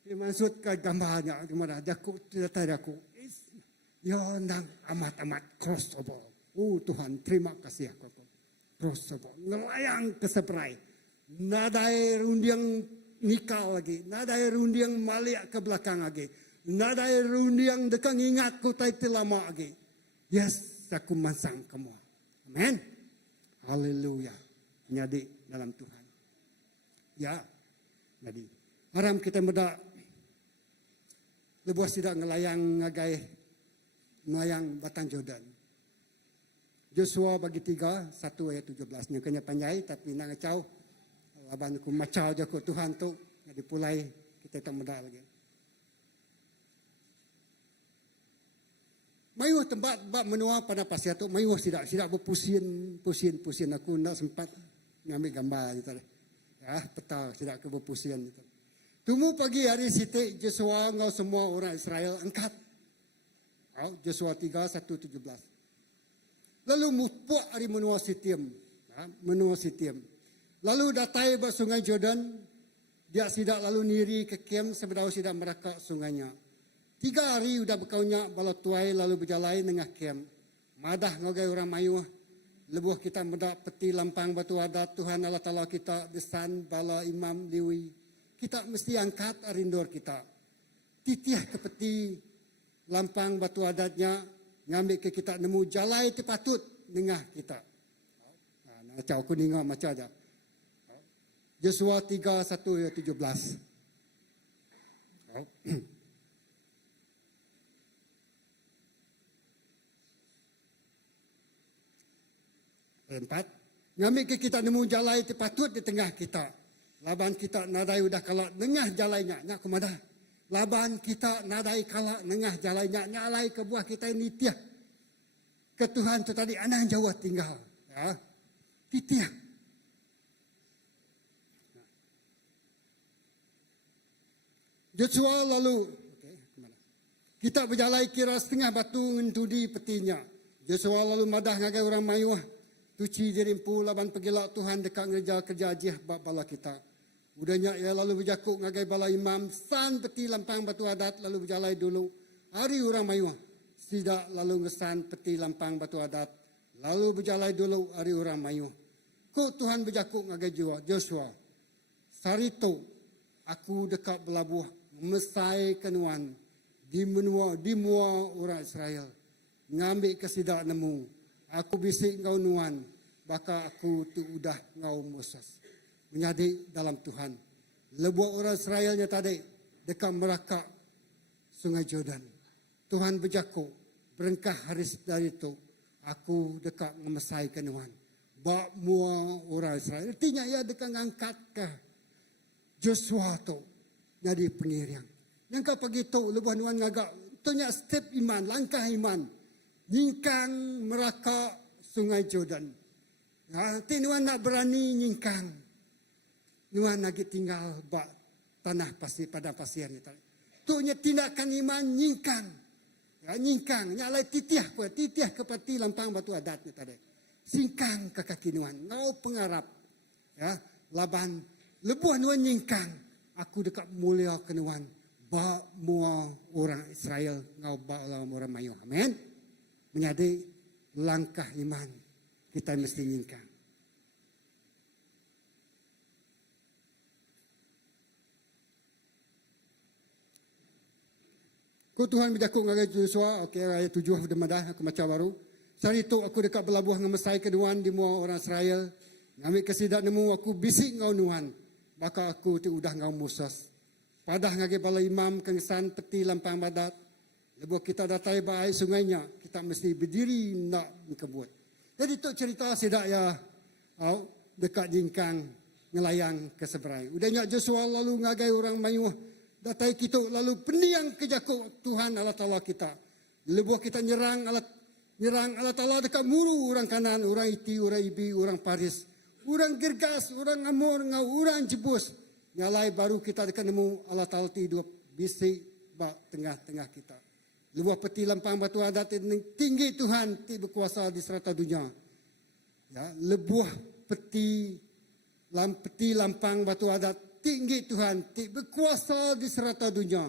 Maksud ke gambarnya gimana? Jakuk tidak aku. Ya nang amat-amat crossable. Oh Tuhan terima kasih aku. Crossable. Ngelayang ke seberai. Nadai rundiang nikah lagi. Nadai rundiang maliak ke belakang lagi. Nadai rundiang dekang ingat ku taiti lama lagi. Yes, aku masang kamu. Amen. Haleluya. Nyadi dalam Tuhan. Ya. Jadi. Haram kita muda lebuas tidak ngelayang ngagai melayang batang Jordan. Joshua bagi 3, 1 ayat 17. Yang kena panjai tapi nak ngacau. Laban ku macau je ku Tuhan tu. Jadi pulai kita tak muda lagi. Mayuh tempat bab menua pada pasir tu. Mayuh tidak berpusing. Aku nak sempat ngambil gambar je tadi. Ya, petang tidak ke berpusing itu. Tunggu pagi hari Siti Joshua ngau semua orang Israel angkat. Joshua 3, 1, 17. Lalu mupuk hari menua Sitim. Menua Sitim. Lalu datai ke sungai Jordan. Dia sidak lalu niri ke kem sebedau sidak merakak sungainya. 3 hari udah berkaunya bala tuai lalu berjalai dengan kem. Madah ngagai orang mayuh. Lebuh kita mendak peti lampang batu adat Tuhan Allah Ta'ala kita besan bala imam liwi. Kita mesti angkat arindor kita. Titiah ke peti lampang batu adatnya. Ngambil ke kita nemu jalai itu patut nengah kita. Macam aku dengar macam aja. Joshua 3, 1, 17. 4. Ngambil ke kita nemu jalai itu patut di tengah kita. Laban kita nadai udah kalak nengah jalainya. Nyak kumada. Laban kita nadai kalak nengah jalainya. Nyalai ke buah kita ini tiah. Ke Tuhan itu tadi anak Jawa tinggal. Ya. Titiah. Joshua lalu. Kita berjalai kira setengah batu ngentudi petinya. Joshua lalu madah ngagai orang mayuah. Tuci dirimpu laban pergilak Tuhan dekat kerja ajih bala kita. Udahnya ia lalu berjakuk ngagai bala imam. San peti lampang batu adat lalu berjalai dulu. Hari orang mayuah. Sidak lalu ngesan peti lampang batu adat. Lalu berjalai dulu hari orang mayuah. Kok Tuhan berjakuk ngagai Joshua. Sarito aku dekat belabuh. Mesai kenuan. Di mua orang Israel. Ngambil ke sidak nemu. Aku bisik ngau nuan. Baka aku tu udah ngau Moses. Menjadi dalam Tuhan. Lebuah orang Israelnya tadi. Dekat merakak Sungai Jordan. Tuhan berjakuk. Berengkah haris dari itu. Aku dekat ngemesai kenuan. Bak mua orang Israel. Artinya ia dekat ngangkat ke Joshua tu. Jadi pengiring. Yang kau pergi tu. Lebuah nuan ngagak. Itunya step iman. Langkah iman. Nyingkang merakak Sungai Jordan. Nanti nuan nak berani nyingkang. Nuan lagi tinggal tanah pasir pada pasir ni. Tunya tindakan iman nyingkang. Ya, nyingkang, nyalai titiah ke pati lampang batu adatnya tadi. Singkang ke kaki nuan, ngau pengarap. Ya, laban lebuh nuan nyingkang, aku dekat mulia ke nuan. Ba mua orang Israel ngau ba orang Melayu. Amin. Menjadi langkah iman kita mesti nyingkang. Ku Tuhan bijakku ngagai Joshua, okey ayat 7 sudah madah aku macam baru. Saat itu aku dekat belabuh ngemesai keduan di mua orang Israel. Ngambil kesidak nemu aku bisik ngau nuan. Maka aku ti udah ngau musos. Padah ngagai bala imam kengesan peti lampang badat. Lebuh kita datai baai sungainya, kita mesti berdiri nak kebut. Jadi tu cerita sidak ya dekat jingkang ngelayang ke seberang. Udahnya Joshua lalu ngagai orang Mayuh. Datai kita lalu peniang ke jakuk Tuhan Allah Ta'ala kita. Lebuh kita nyerang Allah Ta'ala dekat muru orang kanan, orang iti, orang ibi, orang paris. Orang gergas, orang amor, orang jebus. Nyalai baru kita dekat nemu Allah Ta'ala tidur bisik bak tengah-tengah kita. Lebuh peti lampang batu adat tinggi Tuhan ti berkuasa di serata dunia. Ya, lebuh peti lampang batu adat tinggi Tuhan, ti berkuasa di serata dunia.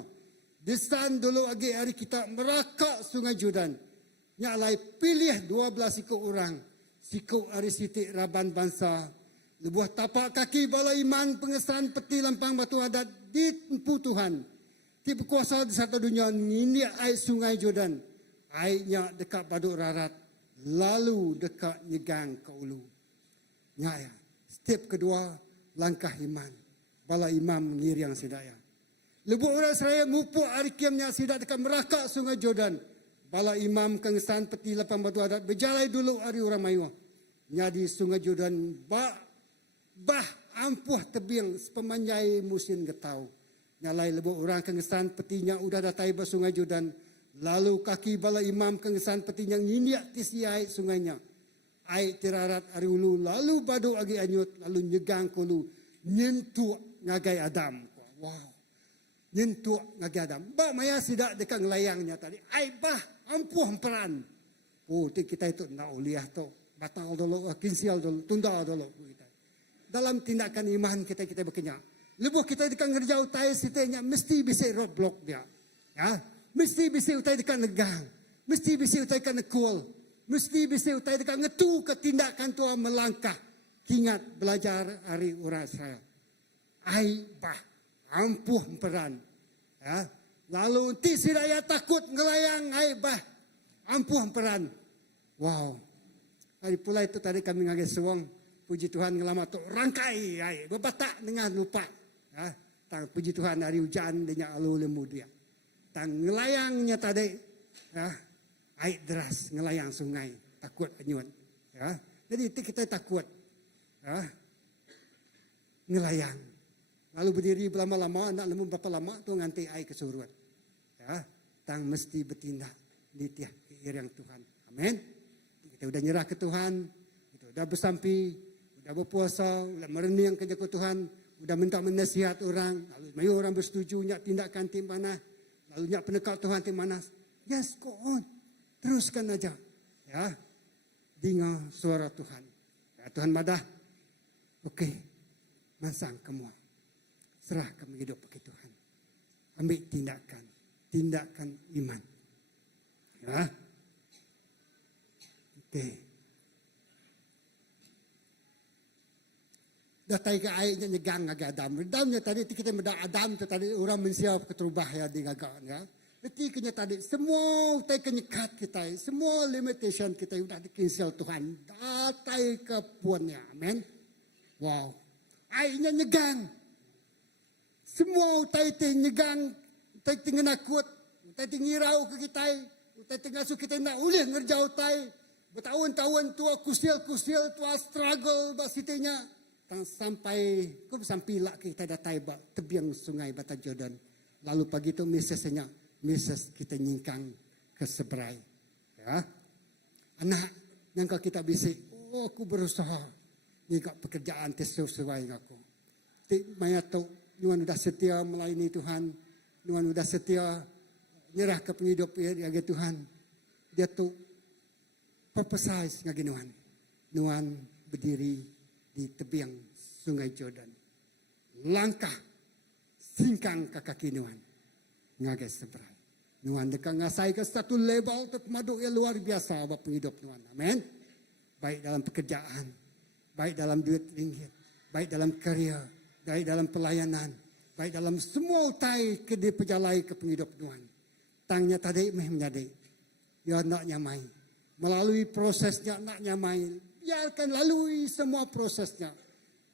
Desan dulu agi hari kita merakak sungai Jordan. Nyalai pilih 12 ikut orang. Sikuk hari siti raban bangsa. Lebuah tapak kaki bala iman pengesan peti lampang batu adat di tempu Tuhan. Ti berkuasa di serata dunia. Ini air sungai Jordan. Airnya dekat Baduk Rarat. Lalu dekat Nyegang ke Ulu. Nyaya. Step kedua, langkah iman. Bala imam ngiriang sidaya. Lebuh orang Seraya mupuk hari kiamnya sidak dekat merakak sungai Jordan. Bala imam kengesan peti lapang batu adat berjalai dulu hari orang Mayuh. Nyadi sungai Jordan bah ampuh tebing sepemanjai musim getau. Nyalai lebuh orang kengesan petinya udah datai ba sungai Jordan. Lalu kaki bala imam kengesan petinya nginiak tisi air sungainya. Air tirarat hari ulu lalu badu agi anyut lalu nyegang kulu nyentuh ngagai Adam. Wow. Nyentuh ngagai Adam. Ba maya sidak dekat ngelayangnya tadi. Ai bah ampuh peran. Oh, kita itu nak uliah tu. Batal dulu, kinsial dulu, tunda dulu. Dalam tindakan iman kita berkenyak. Lebuh kita dekat ngerjau tai sitenya mesti bisa roadblock dia. Ya, mesti bisa utai dekat negang. Mesti bisa utai dekat nekul. Mesti bisa utai dekat ngetu ke tindakan tua melangkah. Ingat belajar hari orang Israel. Ai bah ampuh peran. Ya. Lalu ti sidaya takut ngelayang ai bah ampuh peran. Wow. Hari pula itu tadi kami ngagai suang. Puji Tuhan ngelama tu rangkai ai berbatak dengan lupa. Ya. Tang puji Tuhan hari hujan dengan alu lemu dia. Tang ngelayangnya tadi ya. Ai deras ngelayang sungai takut anyut. Ya. Jadi itu kita takut. Ya. Ngelayang. Lalu berdiri berlama-lama, nak lemu berapa lama tu nganti air kesuruhan. Ya, tang mesti bertindak di tiap yang Tuhan. Amin. Kita sudah nyerah ke Tuhan, kita sudah bersampi, sudah berpuasa, sudah merenung kerja ke Tuhan, sudah minta menasihat orang, lalu mayu orang bersetuju nyak tindakan tim mana, lalu nyak penekal Tuhan tim mana. Yes, go on. Teruskan aja. Ya. Dengar suara Tuhan. Ya, Tuhan madah. Okey. Masang kamu. Serahkan hidup bagi Tuhan. Ambil tindakan iman. Ya. Okey. Datai ke airnya nyegang agak Adam. Adamnya tadi kita mendak Adam tadi orang mensiap keterubah ya di gagak ya. Jadi kenya tadi semua tai kenyekat kita, semua limitation kita sudah dikinsel Tuhan. Datai ke puannya. Amin. Wow. Airnya nyegang. Semua utai nyegang, utai ngenakut, utai ngirau ke kita, utai ngasuh kita nak ulih ngerjau utai. Bertahun-tahun tua kusil, tua struggle basitenya. Sampai lah kita datai tebiang sungai Bata Jordan. Lalu pagi itu misesnya, kita nyingkang ke seberai. Ya. Anak yang kita bisik, oh aku berusaha. Ini pekerjaan sesuai aku. Maya tu Nuan sudah setia melayani Tuhan. Nuan sudah setia nyerah ke penghidup ngagi Tuhan. Dia tu purpose ngagi Nuan. Nuan berdiri di tepiang sungai Jordan. Langkah singkang ke kaki Nuan. Ngagi seberai. Nuan dekat ngasai ke satu level terpemaduk yang luar biasa buat penghidup Nuan. Amin. Baik dalam pekerjaan, baik dalam duit ringgit, baik dalam kerja, baik dalam pelayanan, baik dalam semua utai ke di pejalai ke penghidup Nuan. Tangnya tadi menjadi, ya nak nyamai. Melalui prosesnya nak nyamai. Biarkan lalui semua prosesnya.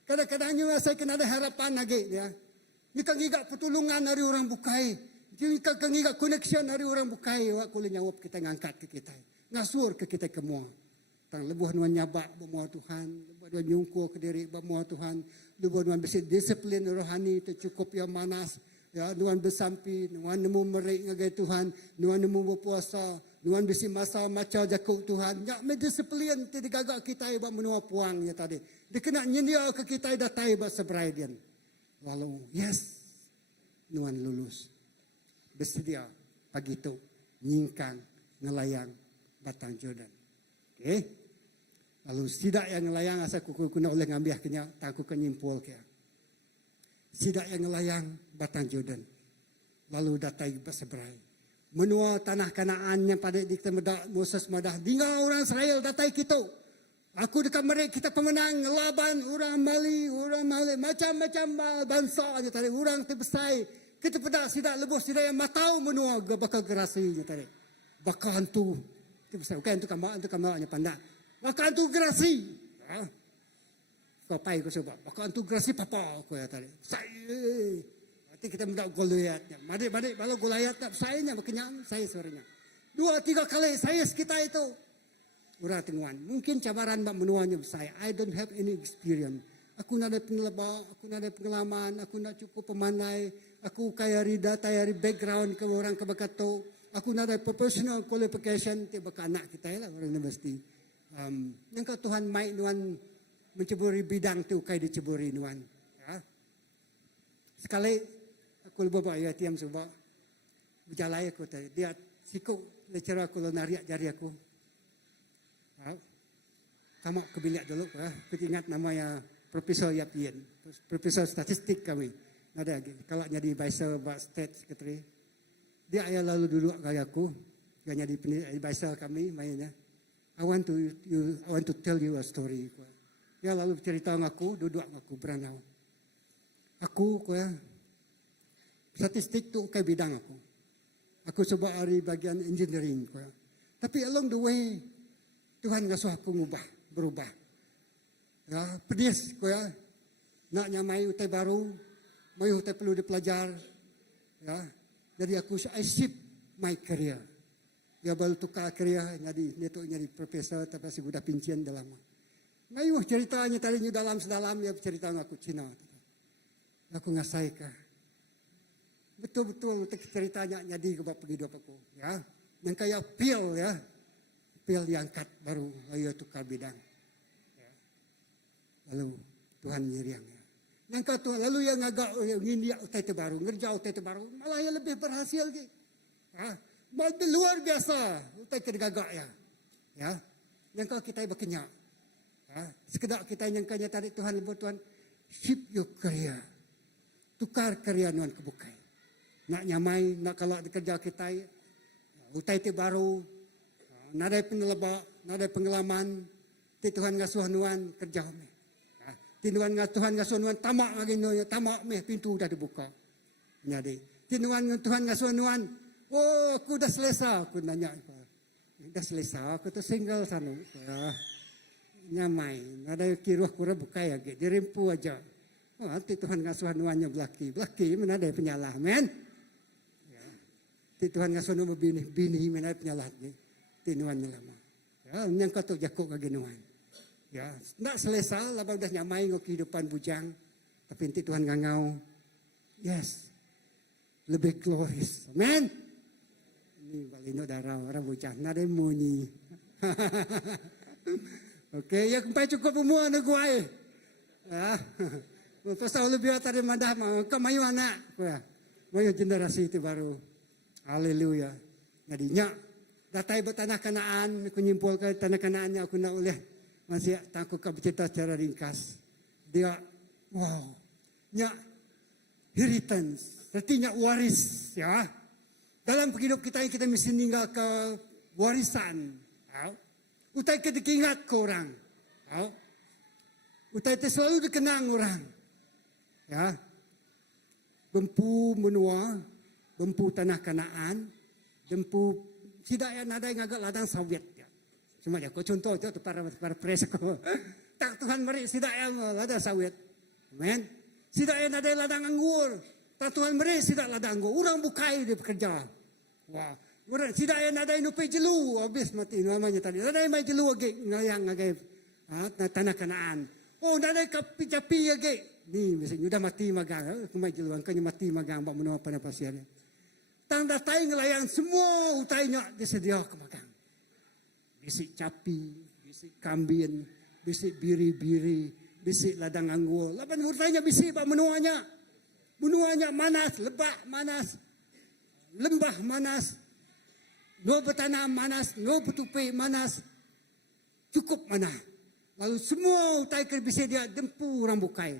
Kadang-kadangnya saya kena ada harapan lagi. Ya. Ini kan gigak pertolongan dari orang bukai. Ini kan gigak connection dari orang bukai. Wak kulit nyawap kita ngangkat ke kita. Ngasur ke kita semua. Tang lebuh nuan nyabak bermuat Tuhan. Lebuh nuan nyungkur ke diri bermuat Tuhan. Lebuh nuan bersih disiplin rohani tercukup yang manas. Ya, nuan bersampi, nuan nemu merik ngagai Tuhan, nuan nemu berpuasa, nuan bisi masa macam jakuk Tuhan. Ya, medisiplin ti digagak kita iba menua puangnya tadi. Dia kena nyendia ke kita datai ba seberai dia. Lalu, yes, nuan lulus. Bersedia pagi tu nyingkang ngelayang batang Jordan. Okay? Lalu sidak yang ngelayang asa kuku kuna oleh ngambil kenya, tak aku kenyimpul kaya. Sidak yang ngelayang batang Jordan. Lalu datai berseberai. Menua tanah Kanaan yang pada dikta medak Moses madah. Tinggal orang Israel datai kita. Aku dekat mereka kita pemenang. Laban orang Mali. Macam-macam bangsa je tadi. Orang terbesai. Kita pedak sidak lebus. Sidak yang matau menua bakal gerasi je tadi. Bakal hantu. Terbesai. Bukan itu kamarnya pandang. Bakal hantu gerasi. Ha? Papai ko sebab bakal tu grasi papa ko ya tadi. Saya nanti kita mendak Goliatnya. Madik kalau Goliat tak saya nya berkenyang saya suaranya. 2-3 kali saya kita itu. Ura tenguan. Mungkin cabaran bak menuanya saya. I don't have any experience. Aku nak ada pengelabak, aku nak ada pengalaman, aku nak cukup pemandai, aku kaya rida, tayari background ke orang ke bakato. Aku nak ada professional qualification tiba ke anak kita lah orang universiti. Yang ke Tuhan mai nuan menceburi bidang tu kai diceburi nuan. Ya. Sekali aku lupa bawa ya tiam sebab berjalan aku tadi. Dia sikuk lecera aku nariak jari aku. Ha. Tamak ke bilik dulu. Aku ingat namanya Profesor Yapien. Profesor statistik kami. Ada lagi. Kalau jadi Vice State Secretary. Dia ayah lalu duduk kaya aku. Dia jadi Vice kami mainnya. I want to tell you a story. Dia lalu cerita dengan aku, duduk dengan aku, beranau. Aku, statistik tu kayak bidang aku. Aku coba hari bagian engineering. Tapi along the way, Tuhan ngasuh aku berubah. Ya, pedis, nak nyamai utai baru, mai utai perlu dipelajar. Ya, jadi aku, I shift my career. Ya, baru tukar career, jadi profesor, tapi masih budak pincian dalam. Ngayuh ceritanya tadinya dalam-sedalam dia cerita dengan aku Cina. Aku ngasai ke. Betul-betul ceritanya jadi ke bapak hidup aku. Ya. Yang kayak pil ya. Pil diangkat baru ayo tukar bidang. Ya. Lalu Tuhan nyeriang. Ya. Yang kata lalu yang agak ngindiak utai baru. Ngerja utai baru. Malah yang lebih berhasil. Ya. Luar biasa. Utai tergagak ya. Ya. Yang kau kita berkenyak. Sekedar kita nyangkanya tadi Tuhan lebut Tuhan shift your career. Tukar karya nuan kebukai. Nak nyamai, nak kalau kerja kita utai ti baru, nadai penelebak, nadai pengalaman, ti Tuhan ngasuh nuan kerja me. Ti Tuhan ngasuh nuan tamak lagi nuan, tamak me pintu dah dibuka. Jadi, ti Tuhan ngasuh nuan, oh aku dah selesai, aku nanya. Dah selesai, aku tu single sana. Nyamai, ada kiruh kurang buka ya, dirimpu aja. Oh, nanti Tuhan ngasuh nuannya belaki mana ada penyalah, men. Ya. Tuhan ngasuh nuan bini mana ada penyalah ni, nuannya lama. Ya, yang kau tu jakuk lagi nuan. Ya, nak selesai, labang dah nyamai ngok kehidupan bujang, tapi nanti Tuhan ngangau. Yes, lebih glorious, men. Ini balino darah orang bujang, nada munyi. Okey, ya kumpai cukup umur nak guai. Ah. Pasal lebih tadi madah kau mayu anak. Mayu generasi itu baru. Haleluya. Jadi nya datai bertanah Kanaan, aku nyimpulkan tanah Kanaannya aku nak oleh masih takut kau bercerita secara ringkas. Dia wow, nya inheritance, artinya waris ya. Dalam hidup kita mesti tinggal ke warisan. Ya. Utai kita ingat ke orang. Ya. Utai itu selalu dikenang orang. Ya. Bempu menua, bempu tanah Kanaan, bempu tidak yang ada yang agak ladang sawit. Ya. Cuma ya, kau contoh itu para pres ko. Tak Tuhan beri tidak yang ladang sawit. Amen. Tidak yang ada ladang anggur. Tak Tuhan beri tidak ladang anggur. Orang bukai dia bekerja. Wah. Orang tidak yang ada yang nupai jelu. Habis mati namanya tadi. Ada yang mai jelu lagi. Ngayang lagi. Tanah Kanaan. Oh, ada yang kapi-capi lagi. Ni misalnya sudah mati magang. Kumai jelu. Angkanya mati magang. Bak menua pada pasiennya. Tanda tay ngelayang semua utainya disedia ke magang. Bisik capi. Bisik kambing. Bisik biri-biri. Bisik ladang anggur. Lapan utainya bisik bak menuanya. Menuanya manas. Lebak manas. Lembah manas. No bertanam manas. No bertupai manas. Cukup mana. Lalu semua utai bisa dia dempu orang bukai.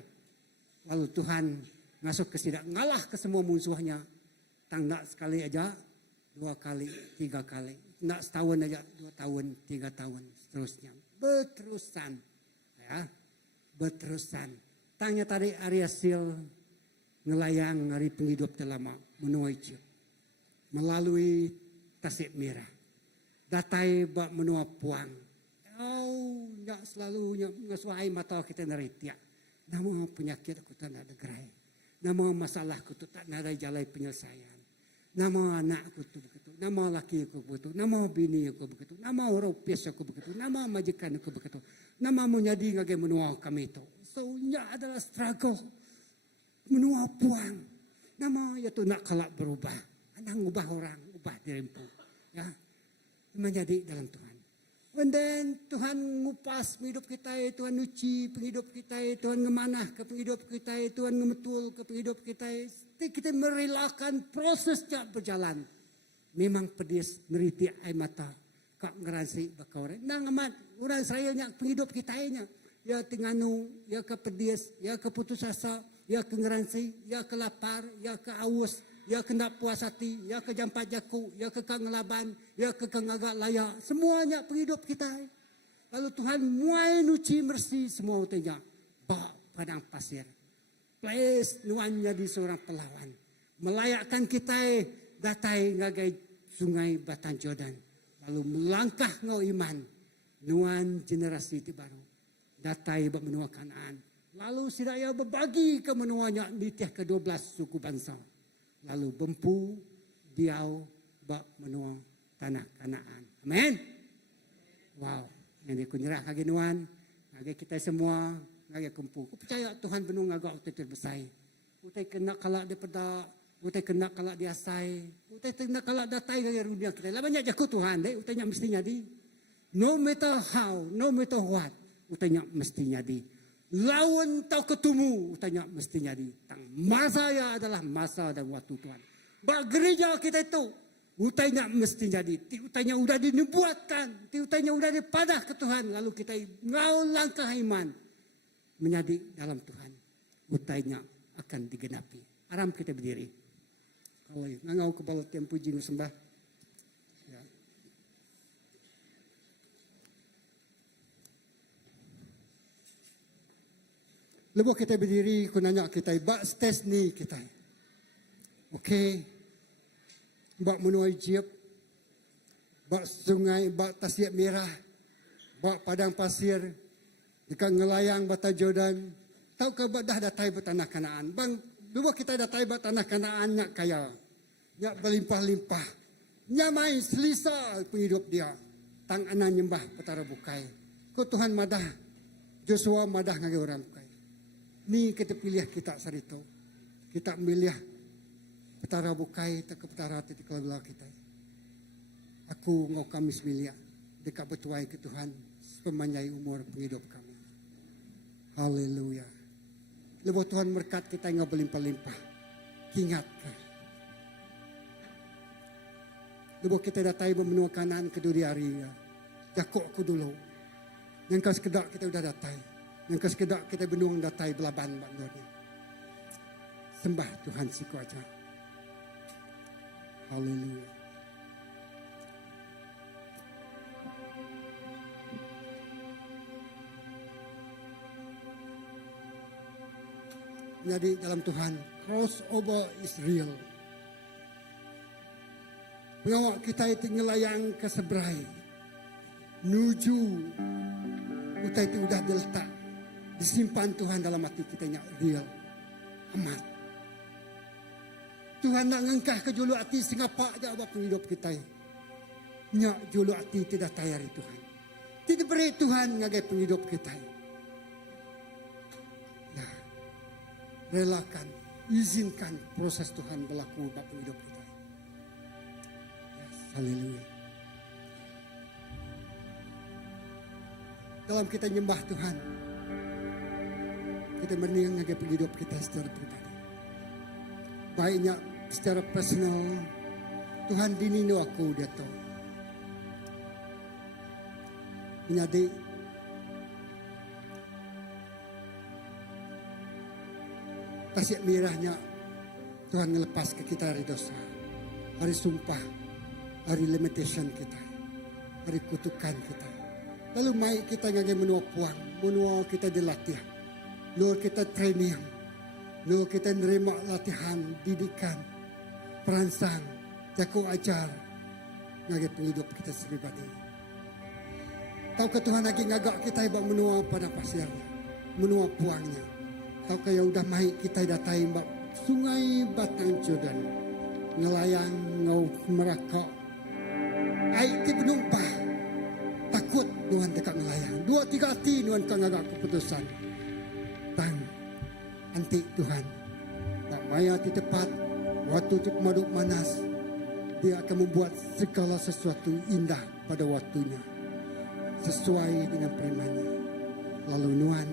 Lalu Tuhan masuk ke sidak. Ngalah ke semua musuhnya. Tang nak sekali aja. 2 kali. 3 kali. Nak setahun aja. 2 tahun. 3 tahun. Seterusnya. Berterusan. Ya. Berterusan. Tanya tadi Arya Sil. Ngelayang hari penghidup terlama. Menuai melalui Tasik Merah. Datai bak menua puang. Oh, nyak selalu ngasuai mata kita neritia. Nama penyakit aku tak ada gerai. Nama masalah aku tak ada jalan penyelesaian. Nama anak aku tu begitu. Nama laki aku begitu. Nama bini aku begitu. Nama orang pias aku begitu. Nama majikan aku begitu. Nama menyadi ngagai menua kami itu. So, nyak adalah struggle. Menua puang. Nama itu nak kalak berubah. Anak ubah orang, ubah dirimu. Ya. Menjadi dalam Tuhan. And then Tuhan ngupas penghidup kita, Tuhan uci penghidup kita, Tuhan ngemanah ke penghidup kita, Tuhan ngemetul ke penghidup kita. Kita merelakan prosesnya berjalan. Memang pedis meriti air mata. Kak ngeransi bakal orang. Nang amat, orang saya nyak penghidup kita nya. Ya tinganu, ya ke pedis, ya ke putus asa, ya ke ngeransi, ya ke lapar, ya ke aus. Ya kena puas hati, ya ke jampat jaku, ya ke ngelaban, ya ke ngagak layak. Semuanya penghidup kita. Lalu Tuhan muai nuci mersi semua utanya. Bak padang pasir. Place nuan jadi seorang pelawan. Melayakkan kita datai ngagai sungai Batan Jordan. Lalu melangkah ngau iman. Nuan generasi itu baru. Datai bak menua Kanaan. Lalu sidaya berbagi ke menuanya di tiap ke-12 suku bangsa. Lalu bempu, diau, bak menua tanah Kanaan. Amin. Wow. Ini ku nyerah kagi nuan. Kagi kita semua. Kagi kempu. Ku percaya Tuhan benung agak utai terbesai. Utai kena kalak daripada. Utai kena kalak diasai. Utai kena kalak datai kagi dunia kita. Lah banyak jaku Tuhan. Utainya mestinya di. No matter how. No matter what. Utainya mestinya di. Lawan tau ketemu, tanya mestinya di. Masa ya adalah masa dan waktu Tuhan. Bak gereja kita itu, utainya mesti jadi. Utainya udah dinubuatkan, utainya udah dipadah ke Tuhan. Lalu kita ngau langkah iman menjadi dalam Tuhan. Utainya akan digenapi. Aram kita berdiri. Kalau ngau kepala tiang puji sembah. Lepas kita berdiri, aku nanya kita, bak stes ni kita. Okey. Bak menuai jiep. Bak sungai, bak Tasik Merah. Bak padang pasir. Dekat ngelayang Batan Jordan. Tahu ke bak dah datai bertanah Kanaan. Bang, lepas kita datai bertanah Kanaan, nak kaya. Nak berlimpah-limpah. Nak main selisa penghidup dia. Tang anak nyembah petara bukai. Kau Tuhan madah. Joshua madah ngagi orang bukai. Ni kita pilih kita saat itu. Kita milih petara bukai tak ke petara titik belah kita. Aku ngau kami sembilia dekat bertuai ke Tuhan sepanjang umur penghidup kami. Haleluya. Lepas Tuhan berkat kita ngau berlimpah-limpah. Ingat. Lepas kita datai bermenua kanan ke duri hari. Jakok ku dulu. Yang kau sekedar kita udah datai. Yang kau sekedar kita benuang datai belaban bandurnya. Sembah Tuhan siku aja. Haleluya. Jadi dalam Tuhan, crossover is real. Pengawak kita itu ngelayang ke seberai. Nuju. Utai itu udah diletak. Disimpan Tuhan dalam hati kita yang real. Amat. Tuhan nak ngengkah ke julu hati singapa aja apa penghidup kita. Nyak julu hati tidak tayari Tuhan. Tidak beri Tuhan ngagai penghidup kita. Ya. Relakan, izinkan proses Tuhan berlaku bagi penghidup kita. Yes, haleluya. Dalam kita nyembah Tuhan, kita meniang ngagai penghidup kita secara pribadi. Baiknya secara personal, Tuhan dinino aku dia tahu. Menjadi tasik mirahnya Tuhan ngelepas ke kita hari dosa, hari sumpah, hari limitation kita, hari kutukan kita. Lalu mai kita ngagai menua puang, menua kita dilatih, luar kita training, luar kita nerima latihan, didikan, perangsang, jago ajar, ngagai penghidup kita pribadi. Tahu ke Tuhan lagi ngagak kita ibak menua pada pasirnya, menua puangnya. Tahu ke yang udah mai kita datai ibak sungai Batang Jordan, ngelayang ngau merakak, air ti penumpah, takut Tuhan dekat ngelayang. 2-3 hati Tuhan kau ngagak keputusan. Tang, anti Tuhan, tak maya di tepat, waktu cuk maduk manas, dia akan membuat segala sesuatu indah pada waktunya. Sesuai dengan firman-Nya. Lalu Nuan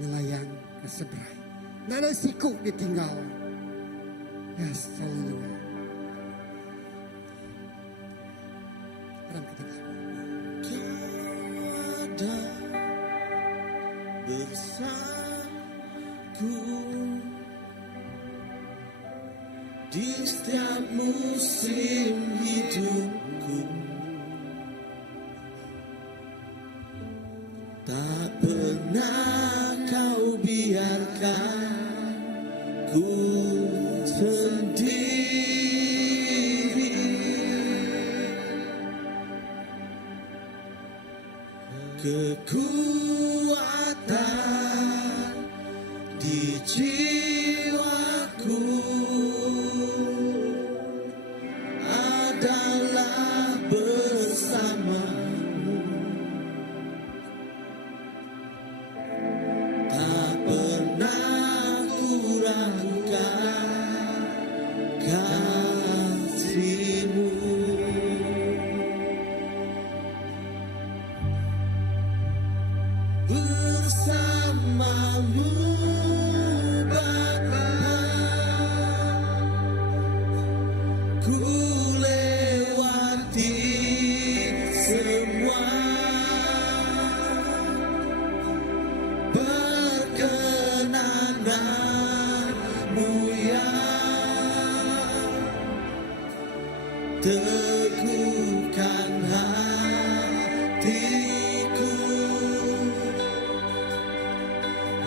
ngelayang ke seberai. Tidak ada siku ditinggal. Yes, haleluya. Dalam kita ada bersamaku di setiap musim hidupku. Tak pernah kau biarkan ku sendiri. Kekuatan di jiwaku adalah bersama. Bersamamu Bapa, ku lewati semua perkenananmu yang teguhkan hatiku.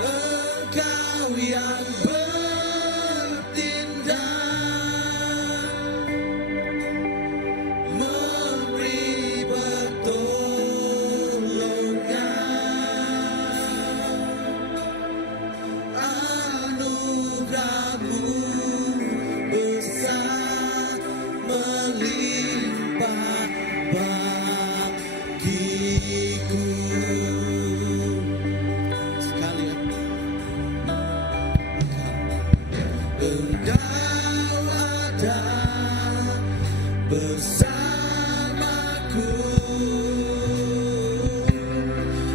Engkau yang bertindak, memberi pertolongan, anugerah-Mu besar melimpah bagiku. Engkau ada bersamaku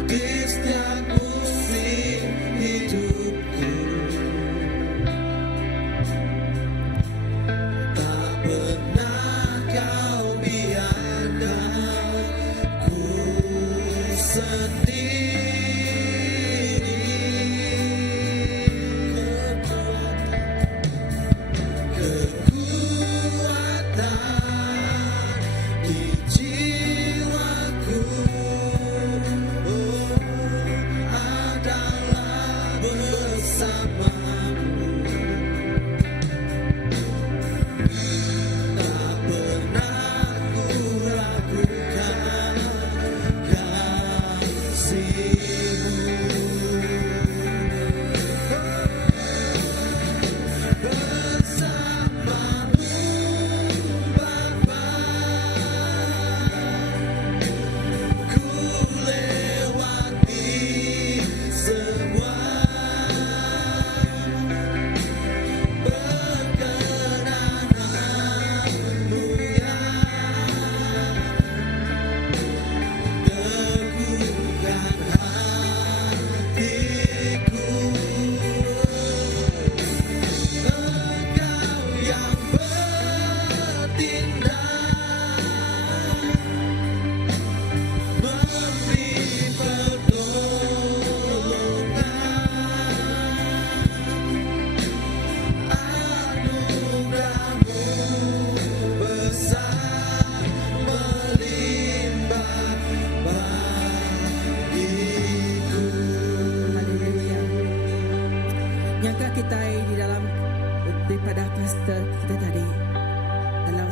di setiap musim hidupku. Tak pernah kau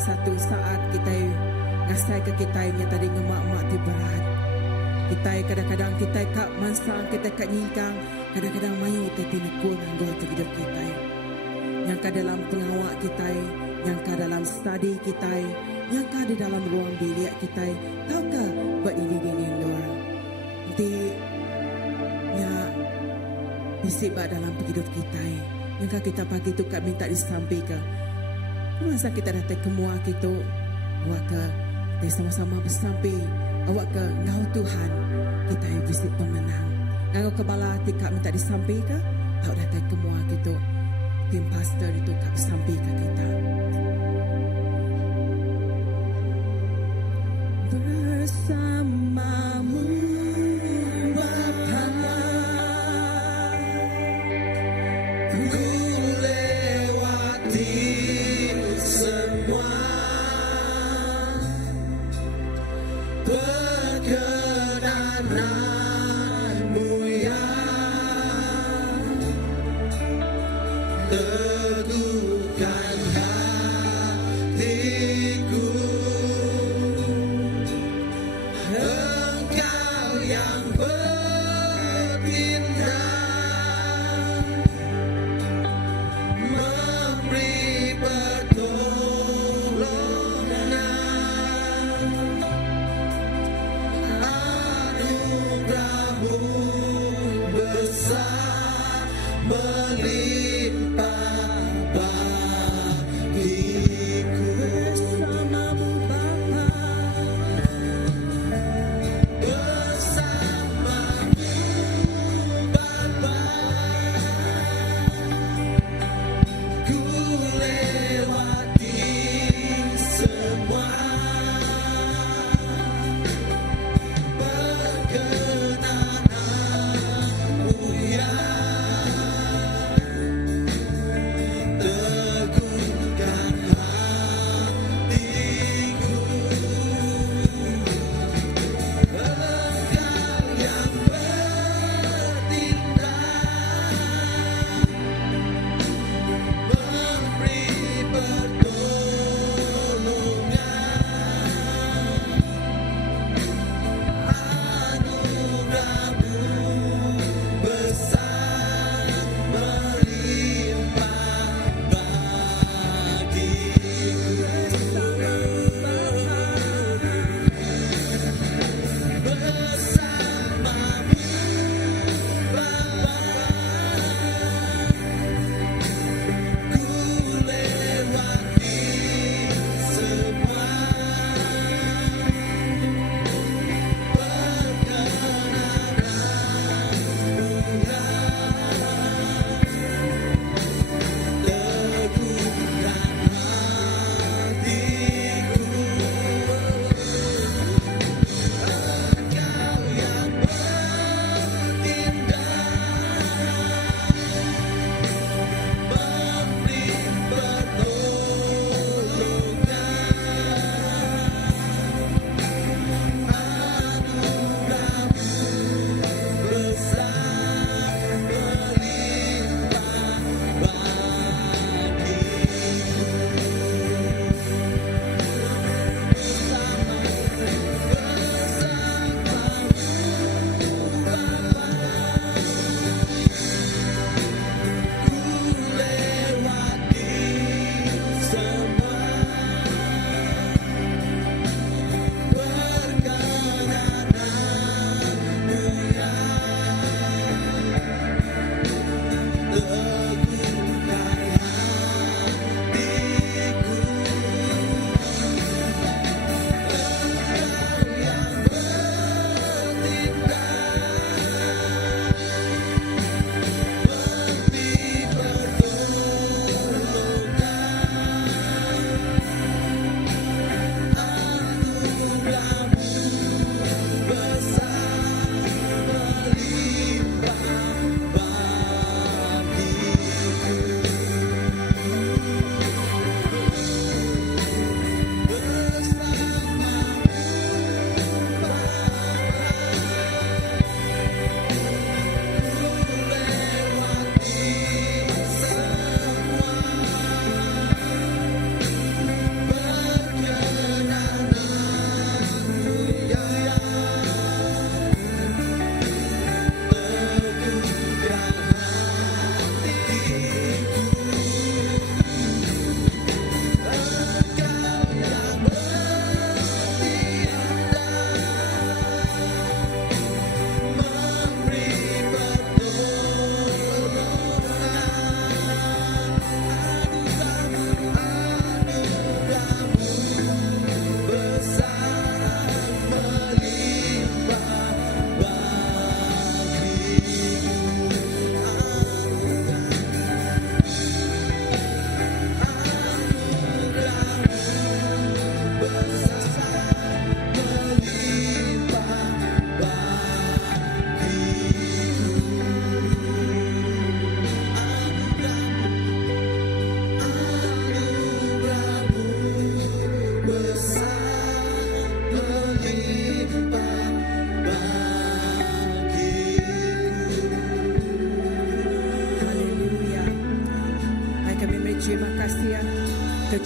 satu saat kita ngasai ke kita yang tadi ngemak-mak di berat. Kita kadang-kadang kita kak mansang, kita kak nyingkang, kadang-kadang mayu teti nikun anggota hidup kita. Yang ka dalam pengawak kita, yang ka dalam study kita, yang ka di dalam ruang bilik kita, tahukah buat ini orang. Nanti nya bisik dalam hidup kita. Yang ka kita pagi tu kak minta disampaikan. Masa kita datang ke muak itu, awak ke kita sama-sama bersampai, awak ke ngau Tuhan, kita yang bisik pemenang. Ngau kebala tika minta disampaikan, awak datang ke muak itu, tim pastor itu kak bersampai ke kita. Bersamamu Bapa, Ku lewati semua perkenananmu yang teguhkan hatiku. Engkau yang bertindak, memberi pertolongan, anugerah-Mu besar melimpah bagiku.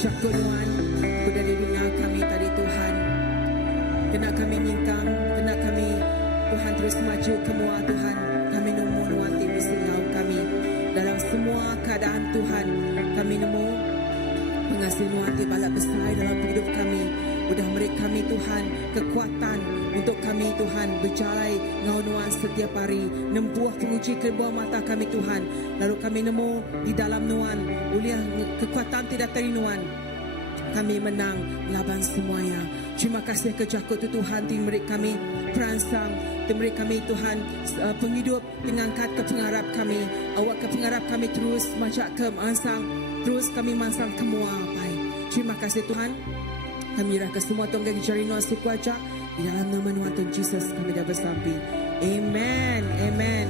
Cakuruan, kuda di dunia kami tadi Tuhan. Kena kami ningkang, kena kami Tuhan terus maju kemua Tuhan. Kami nemu nuanti bisilau kami. Dalam semua keadaan Tuhan, kami nemu pengasih nuanti balap besar dalam hidup kami. Udah beri kami Tuhan kekuatan untuk kami Tuhan berjalan ngaunuan setiap hari, nempuah penguji kedua mata kami Tuhan. Lalu kami nemu di dalam nuan oleh kekuatan tidak terinuan, kami menang laban semuanya. Terima kasih kejakut Tuhan memberi kami perangsang, memberi kami Tuhan penghidup, mengangkat ke pengharap kami. Awak ke pengharap kami terus majak ke mansang, terus kami mansang kemua baik. Terima kasih Tuhan. Kami rasa semua tonggang jari nuansi kuaca. Di dalam nama Tuhan Yesus kami dah bersampai. Amen. Amen.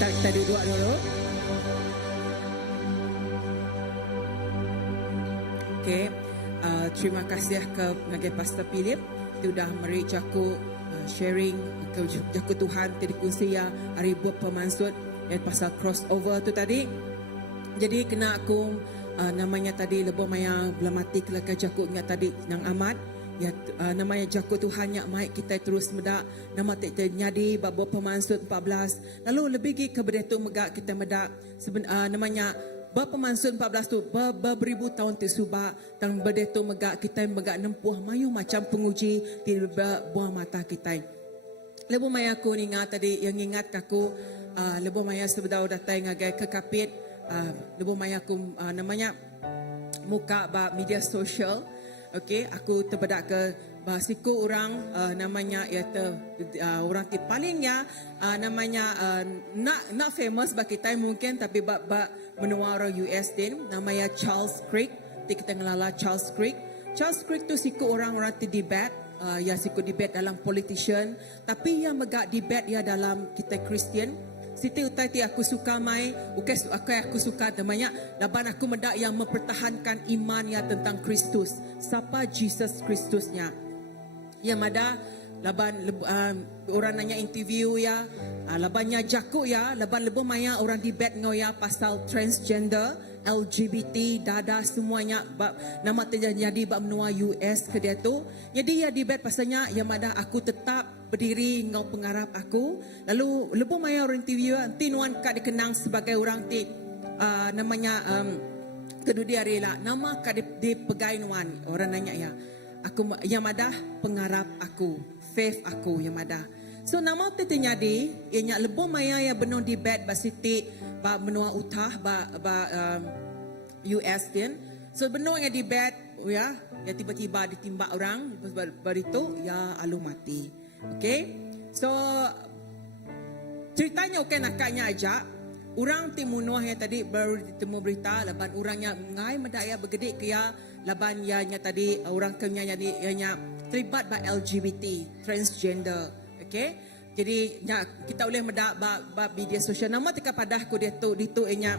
Kita duduk dulu. Okay. Terima kasih ke ngagai Pastor Philip. Sudah meri jaku sharing ke jaku Tuhan tadi kunci ya hari buat pemansut dan pasal crossover tu tadi. Jadi kena aku namanya tadi lebih maya belamati kelaka jaku nya tadi nang amat ya namanya jaku Tuhan nya mai kita terus medak nama tak terjadi bab pemansut 14 lalu lebih gi ke bedetu megak kita medak namanya bab pemansut 14 tu beribu tahun tersuba tang bedetu megak kita megak nempuh mayu macam penguji di buah mata kita. Lebih maya aku ingat tadi yang ingat aku lebih maya sebedau datang ngagai ke kapit. Lebih maya aku namanya muka ba media sosial. Okey, aku terbedak ke basiku orang namanya iaitu orang ti palingnya namanya nak famous bagi kita mungkin tapi ba menua orang US din namanya Charles Crick. Kita ngelala Charles Crick. Charles Crick tu siku orang ti debat ya siku debat dalam politician tapi yang megak debat ya dalam kita Kristian. Siti utai ti aku suka mai, aku suka namanya laban aku mendak yang mempertahankan imannya tentang Kristus. Siapa Jesus Kristusnya? Yang ada laban orang nanya interview ya, labannya jaku ya, laban lebih maya orang debat ngau ya pasal transgender, LGBT, dada semuanya nama terjadi bab menua US ke dia tu. Jadi ya debat pasalnya yang ada aku tetap berdiri ngau pengarap aku. Lalu lebih maya orang interview nanti nuan kak dikenang sebagai orang ti namanya kedua dia rela nama kak dipegai nuan orang nanya ya aku yang ada pengarap aku faith aku yang ada. So nama tu terjadi ianya lebih maya ya benon debat basiti ba menua utah ba US din. So benon yang debat ya tiba-tiba ditimbak orang baritu ya alu mati. Okay, so ceritanya okay nakaknya aja. Orang timunuah yang tadi baru ditemu berita, laban orangnya ngai medaya bergede kaya laban nya tadi orang kenya nya terlibat ba LGBT, transgender. Okay, jadi kita boleh medak ba media sosial nama tika padah ko dia tu nya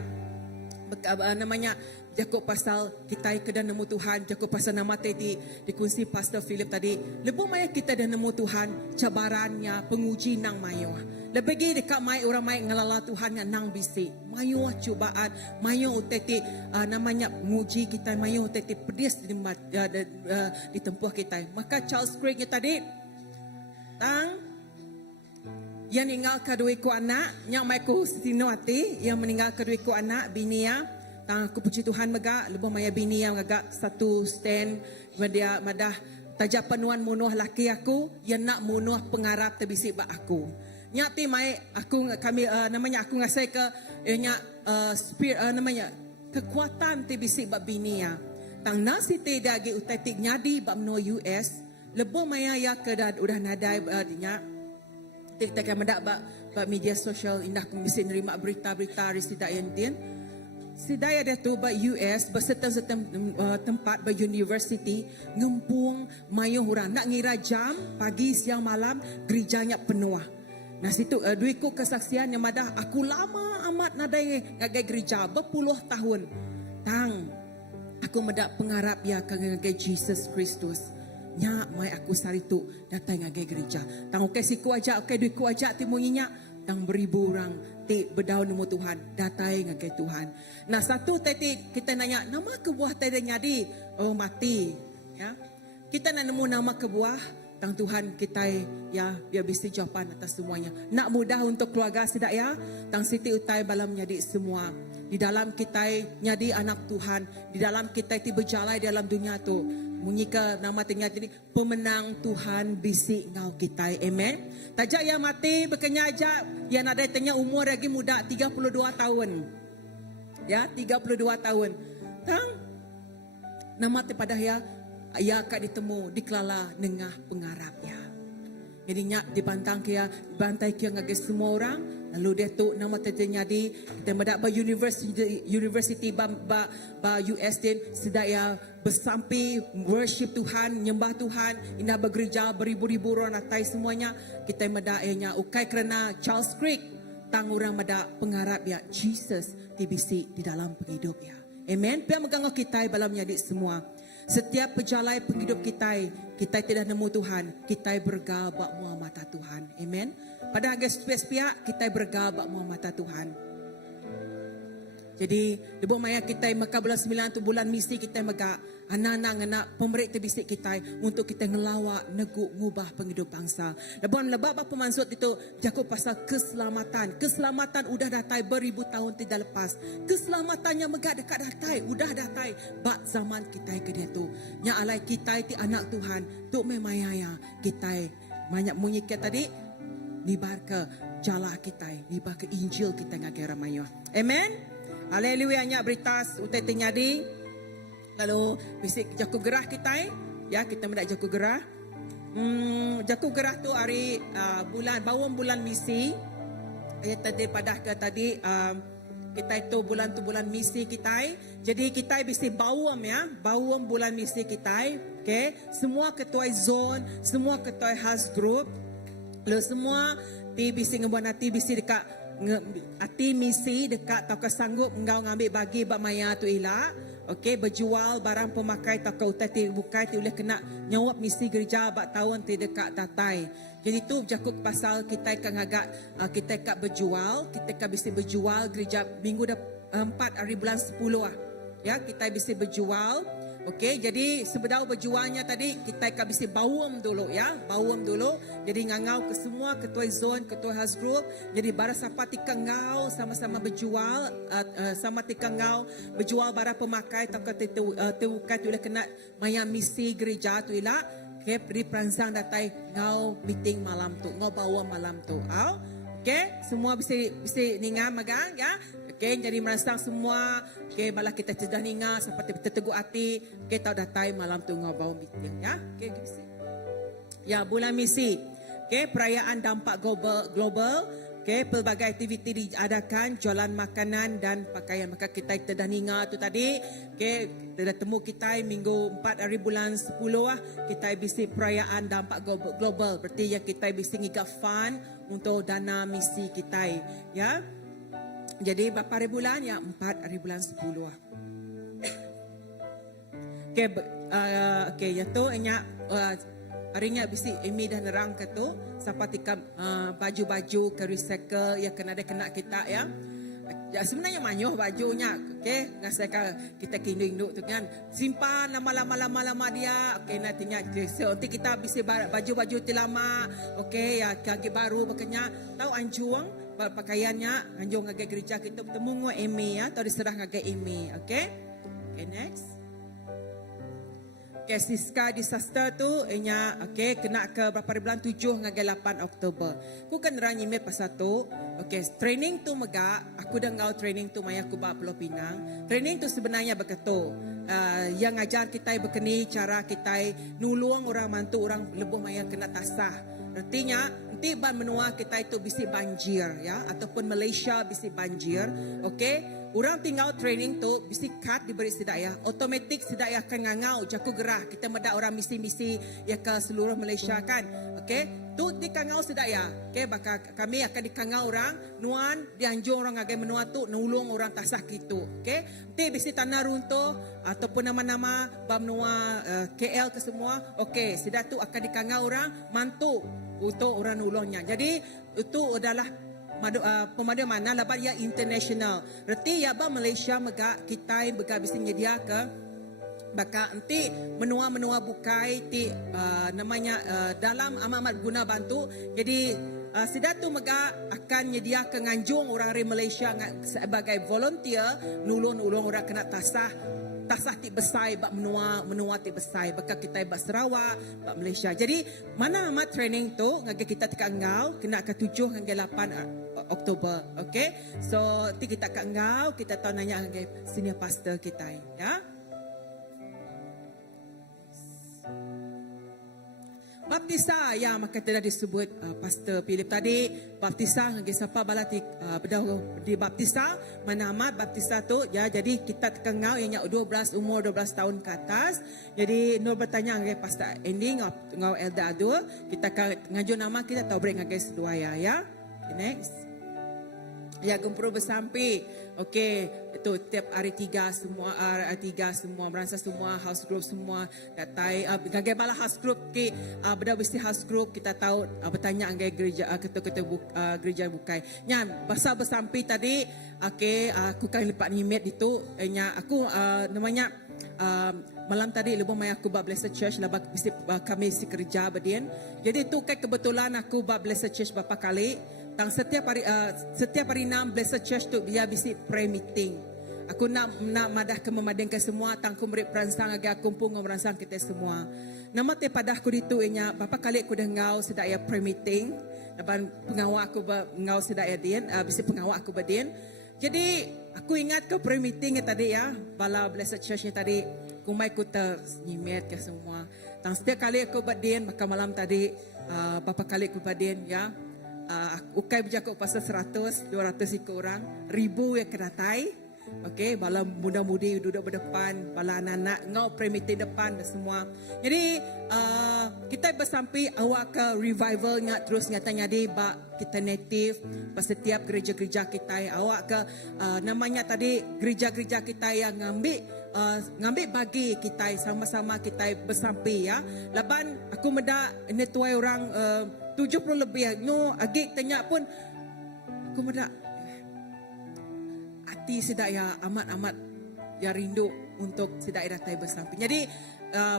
namanya jakup pasal kita kedah nemu Tuhan, jakup pasal nama tadi dikunci Pastor Philip tadi. Lebih maya kita dah nemu Tuhan, cabarannya, penguji nang mayo. Lebih lagi dekat mai orang mai ngelala Tuhan yang nang bisi. Mayo cubaan, mayo tadi namanya menguji kita, mayo tadi pedis di tempuh kita. Maka Charles Crick tadi yang meninggal kedua ku anak, yang mai ku sinuati, yang meninggal kedua ku anak bini ya. Aku puji Tuhan mega lebih maya bini yang agak satu stand dia madah tajak penuan munuh laki aku yang nak munuh pengarap terbisik bak aku. Nyati mai aku kami namanya aku ngasai ke spirit namanya kekuatan terbisik bak bini ya. Tang nasi te dagi utatik nyadi bak no US lebih maya ya ke udah nadai nya kita akan mendak bak media sosial indah aku mesti nerima berita-berita risida yang din. Sidaya dia tu ba US berserta-serta tempat ba university ngempung mayo orang nak ngira jam pagi siang malam gerejanya penuh. Nah situ duitku kesaksian yang madah aku lama amat nadai ngagai gereja berpuluh tahun. Tang aku mendak pengarap ya ke ngagai Jesus Kristus. Nya mai aku sari tu datang ngagai gereja. Tang okey siku aja okey duitku aja timunginya tang beribu orang ti berdaun nemu Tuhan, datai ngagai Tuhan. Nah satu tadi kita nanya nama kebuah tadi nyadi, oh mati, ya. Kita nak nemu nama kebuah, tang Tuhan kita ya biar bisa jawapan atas semuanya. Nak mudah untuk keluarga sedak ya, tang Siti Utai balam nyadi semua. Di dalam kita nyadi anak Tuhan, di dalam kita ti berjalan dalam dunia tu. Munyika nama tengah jadi pemenang Tuhan bisi ngau kita. Amen. Tajak yang mati berkenyaja yang ada tengah umur lagi muda 32 tahun. Ya, 32 tahun. Tang nama pada ya ia akan ditemu di kelala nengah pengarap ya. Jadi nyak dibantang kia, bantai kia ngage semua orang. Lalu dia tu nama terjadi kita mendak ba university ba US din sedaya bersampai worship Tuhan, nyembah Tuhan, indah bergereja beribu-ribu orang atai semuanya. Kita mendak nya ukai kerana Charles Creek tang orang mendak pengarap ya Jesus TBC di dalam penghidup ya. Amen. Biar megang kita balam nyadi semua. Setiap perjalanan penghidup kita tidak nemu Tuhan, kita bergabak muah mata Tuhan. Amen. Pada agak pihak kita bergabak muah mata Tuhan. Jadi, debu maya kita maka bulan 9 tu bulan misi kita maka anak-anak pemerintah bisik kita untuk kita ngelawak neguk ngubah penghidup bangsa. Lebuan lebab apa maksud itu jago pasal keselamatan. Keselamatan udah datai beribu tahun tidak lepas. Keselamatannya megak dekat datai, udah datai bak zaman kita ke dia tu. Nya alai kita ti anak Tuhan, tu memayaya kita banyak munyikat tadi nibar ke jala kita, nibar ke Injil kita ngagai ramayo. Amen. Haleluya nya berita utai tenyadi. Lalu bisik jaku gerah kita ya kita mendak jaku gerah. Jaku gerah tu hari bulan bawang bulan misi. Tadi pada ke tadi kita itu bulan tu bulan misi kita. Jadi kita bisik bawang ya, bawang bulan misi kita. Okay, semua ketua zone, semua ketua house group, lalu semua ti bisik ngebuat nanti bisik dekat ati misi dekat tak sanggup engkau ngambil bagi bak maya tu ila. Okey, berjual barang pemakai tak kau tadi bukai ti boleh kena nyawap misi gereja bak tahun ti dekat tatai. Jadi tu jakuk pasal kita kan agak kita kan berjual, kita kan bisa berjual gereja minggu dah 4 hari bulan 10 ah. Ya, kita bisa berjual. Okey, jadi sebedau berjualnya tadi kita akan bisa bawam dulu ya, bawam dulu. Jadi ngangau ke semua ketua zone, ketua house group. Jadi bara siapa tika ngau sama-sama berjual, sama tika ngau berjual barang pemakai tak tu tu boleh kena maya misi gereja tu ila. Okey, beri perangsang datai ngau meeting malam tu, ngau bawam malam tu. Okey, semua bisa ningan magang ya. Okey, jadi merangsang semua. Okey, balah kita cedah ningan seperti terteguh hati. Okey, tahu datai malam tu ngau meeting ya. Okey, bisa. Ya, bulan misi. Okey, perayaan dampak global. Okey, pelbagai aktiviti diadakan, jualan makanan dan pakaian. Maka kita cedah ningan tu tadi. Okey, kita temu kita minggu 4 hari bulan 10 kita bisa perayaan dampak global. Berarti ya kita bisa ngiga fund untuk dana misi kita ya. Jadi berapa hari bulan ya? 4 hari bulan 10 Okey, okey ya tu nya harinya bisi Emi dah nerang ke tu seperti baju-baju ke recycle ya kena kita ya. Ya sebenarnya manyoh bajunya. Okey, ngasakan kita kinding tu kan. Simpan lama dia. Okey, nantinya nanti kita bisa baju-baju ti lama. Okey, ya kaki baru bekenya tahu anjuang pakaiannya anjung ngage gereja kita bertemu ngoi Emi ya, atau diserah ngage Emi. Okey. Okay, next. Okay, Siska disaster tu nya okey kena ke berapa bulan 7 ngage 8 Oktober. Ku kan rang email pasal tu. Okey, training tu mega aku dah ngau training tu maya ku ba Pulau Pinang. Training tu sebenarnya begitu. Yang ngajar kita berkeni cara kita nulung orang mantu orang lebuh maya kena tasah. Artinya nanti ban menua kita itu bisi banjir ya ataupun Malaysia bisi banjir. Okey, orang tinggal training tu bisi kad diberi sedaya automatik sedaya akan ngangau jaku gerah kita medak orang misi-misi ya ke seluruh Malaysia kan. Okey, tu dikangau sedaya. Okey, bakal kami akan dikangau orang nuan dianjung orang agai menua tu nulung orang tasah gitu. Okey, nanti bisi tanah runtuh ataupun nama-nama bam menua KL ke semua. Okey, sedah tu akan dikangau orang mantu untuk orang nulungnya. Jadi itu adalah pemadu mana laban ya international. Reti ya ba Malaysia mega kita bega bisa nyedia ke baka nanti menua bukai ti namanya dalam amat guna bantu. Jadi Sidatu mega akan nyedia ke nganjung orang dari Malaysia sebagai volunteer nulung orang kena tasah ti besai bak menua ti besai baka kita bak Sarawak bak Malaysia. Jadi mana amat training tu ngage kita tika ngau kena ke 7 hingga 8 Oktober. Okay, so ti kita kat ngau kita tahu nanya ngage senior pastor kita ya. Baptisa ya maka tidak disebut Pastor Philip tadi baptisa ngage siapa bala ti bedah di baptisa mana amat baptisa tu ya. Jadi kita tekengau yang umur 12 tahun ke atas. Jadi nur bertanya ngage Pastor Andy ngau Elda Adul kita ngaju nama kita tahu break ngage sedua ya. Okay, next. Ya gempur bersampi. Okey, itu tiap hari 3 semua berasa semua house group semua datai gagai bala house group ke benda mesti house group kita tahu bertanya anggai gereja ketua gereja bukai. Nyan pasal bersampi tadi okey aku kan lipat nimet itu nya aku namanya malam tadi lebih mai aku bab Blessed Church labak mesti kami si kerja bedian. Jadi tu kan kebetulan aku bab Blessed Church berapa kali. Setiap hari 6 Blessed Church tu dia bisi prayer meeting. Aku nak madah ke memadengkan semua tangku murid peransang agak kumpul ngomransang kita semua. Nama te padah ku ditu inya berapa kali aku dah ngau sedaya prayer meeting. Laban pengawal aku ngau sedaya din bisi pengawal aku badin. Jadi aku ingat ke prayer meeting tadi ya, bala Blessed Church tadi kumai ku ternyimet ke semua. Setiap kali aku badin maka malam tadi berapa kali aku badin ya. Ukai berjakuk pasal 100, 200 ikut orang, 1000 yang kedatai. Okey, bala muda-mudi duduk berdepan, bala anak-anak ngau premiti depan dan semua. Jadi kita bersampai awak ke revivalnya terus nyatanya di bak kita native pas setiap gereja-gereja kita awak ke namanya tadi gereja-gereja kita yang ngambil bagi kita sama-sama kita bersampai ya. Laban aku meda ini tuai orang 70 lebih no agik tanya pun aku meda hati sedaya amat-amat ya rindu untuk sedaya datai bersampai. Jadi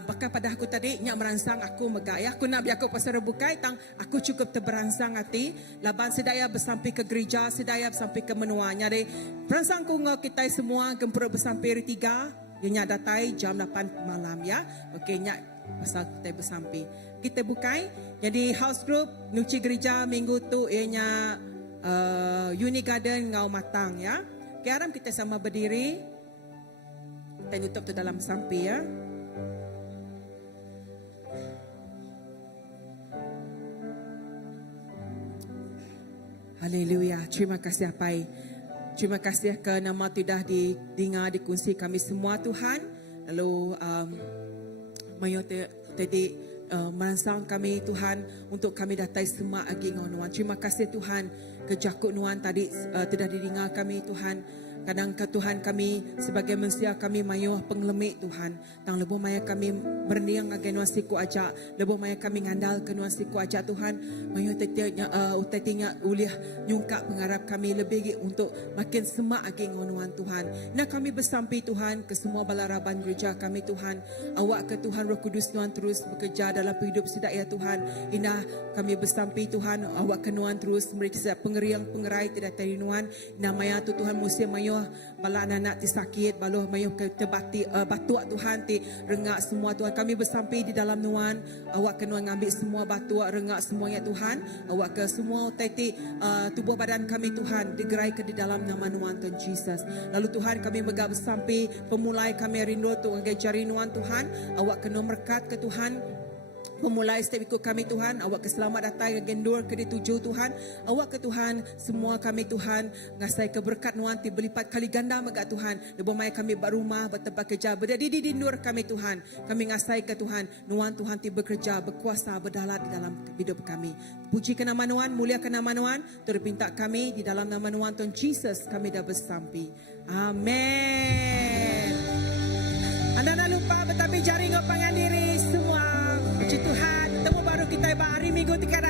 bakal pada aku tadi nyak merangsang aku megaya aku nak biar aku pasal rebukai tang aku cukup terberangsang hati laban sedaya bersampai ke gereja sedaya bersampai ke menua. Jadi perangsang ku ngau kita semua gempur bersampai hari 3 nyak datai jam 8 malam ya. Okey nyak pasal kita bersampai kita bukai. Jadi house group nuci gereja minggu tu ianya Uni Garden ngau matang ya. Sekarang kita sama berdiri. Kita tutup tu dalam sampai ya. Haleluya. Terima kasih Apai. Terima kasih ke nama tidak didengar dikongsi kami semua Tuhan. Lalu mayo tadi merangsang kami Tuhan untuk kami datai semua agi ngau Nuan. Terima kasih Tuhan kejakut Nuan tadi tidak didengar kami Tuhan. Kadang ke Tuhan kami sebagai manusia kami mayuh penglemik Tuhan. Tang lebih maya kami berniang agai Nuan siku aja. Lebih maya kami ngandal ke Nuan siku aja Tuhan. Mayuh tetinya uliah nyungkak pengharap kami lebih untuk makin semak agi ngau Nuan Tuhan. Nah kami bersampai Tuhan ke semua balaraban gereja kami Tuhan. Awak ke Tuhan Roh Kudus Nuan terus bekerja dalam hidup sedaya Tuhan. Indah kami bersampai Tuhan awak ke Nuan terus meriksa pengerai tidak tadi Nuan. Namanya tu Tuhan musim mayuh bala anak-anak ti sakit baloh mayuh ke tebati batuak Tuhan ti rengak semua Tuhan. Kami bersampai di dalam Nuan awak ke Nuan ngambil semua batuak rengak semuanya Tuhan. Awak ke semua teti tubuh badan kami Tuhan digerai ke di dalam nama Nuan Tuhan Jesus. Lalu Tuhan kami megah bersampai pemulai kami rindu tu ngajari Nuan Tuhan. Awak ke nomorkat ke Tuhan memulai setiap ikut kami Tuhan. Awak keselamat datang ke gendur ke dituju Tuhan. Awak ke Tuhan semua kami Tuhan ngasai keberkat Nuan ti berlipat kali ganda megak Tuhan. Lebih mai kami berumah bertempat kerja berdiri di dindur kami Tuhan. Kami ngasai ke Tuhan Nuan Tuhan ti bekerja berkuasa berdalat di dalam hidup kami. Puji ke nama Nuan, mulia ke nama Nuan. Terpinta kami di dalam nama Nuan Tuhan Jesus kami dah bersampai. Amin. Anda nak lupa bertapik jaring pangan diri semua. Puji Tuhan, temu baru kita hari Minggu 3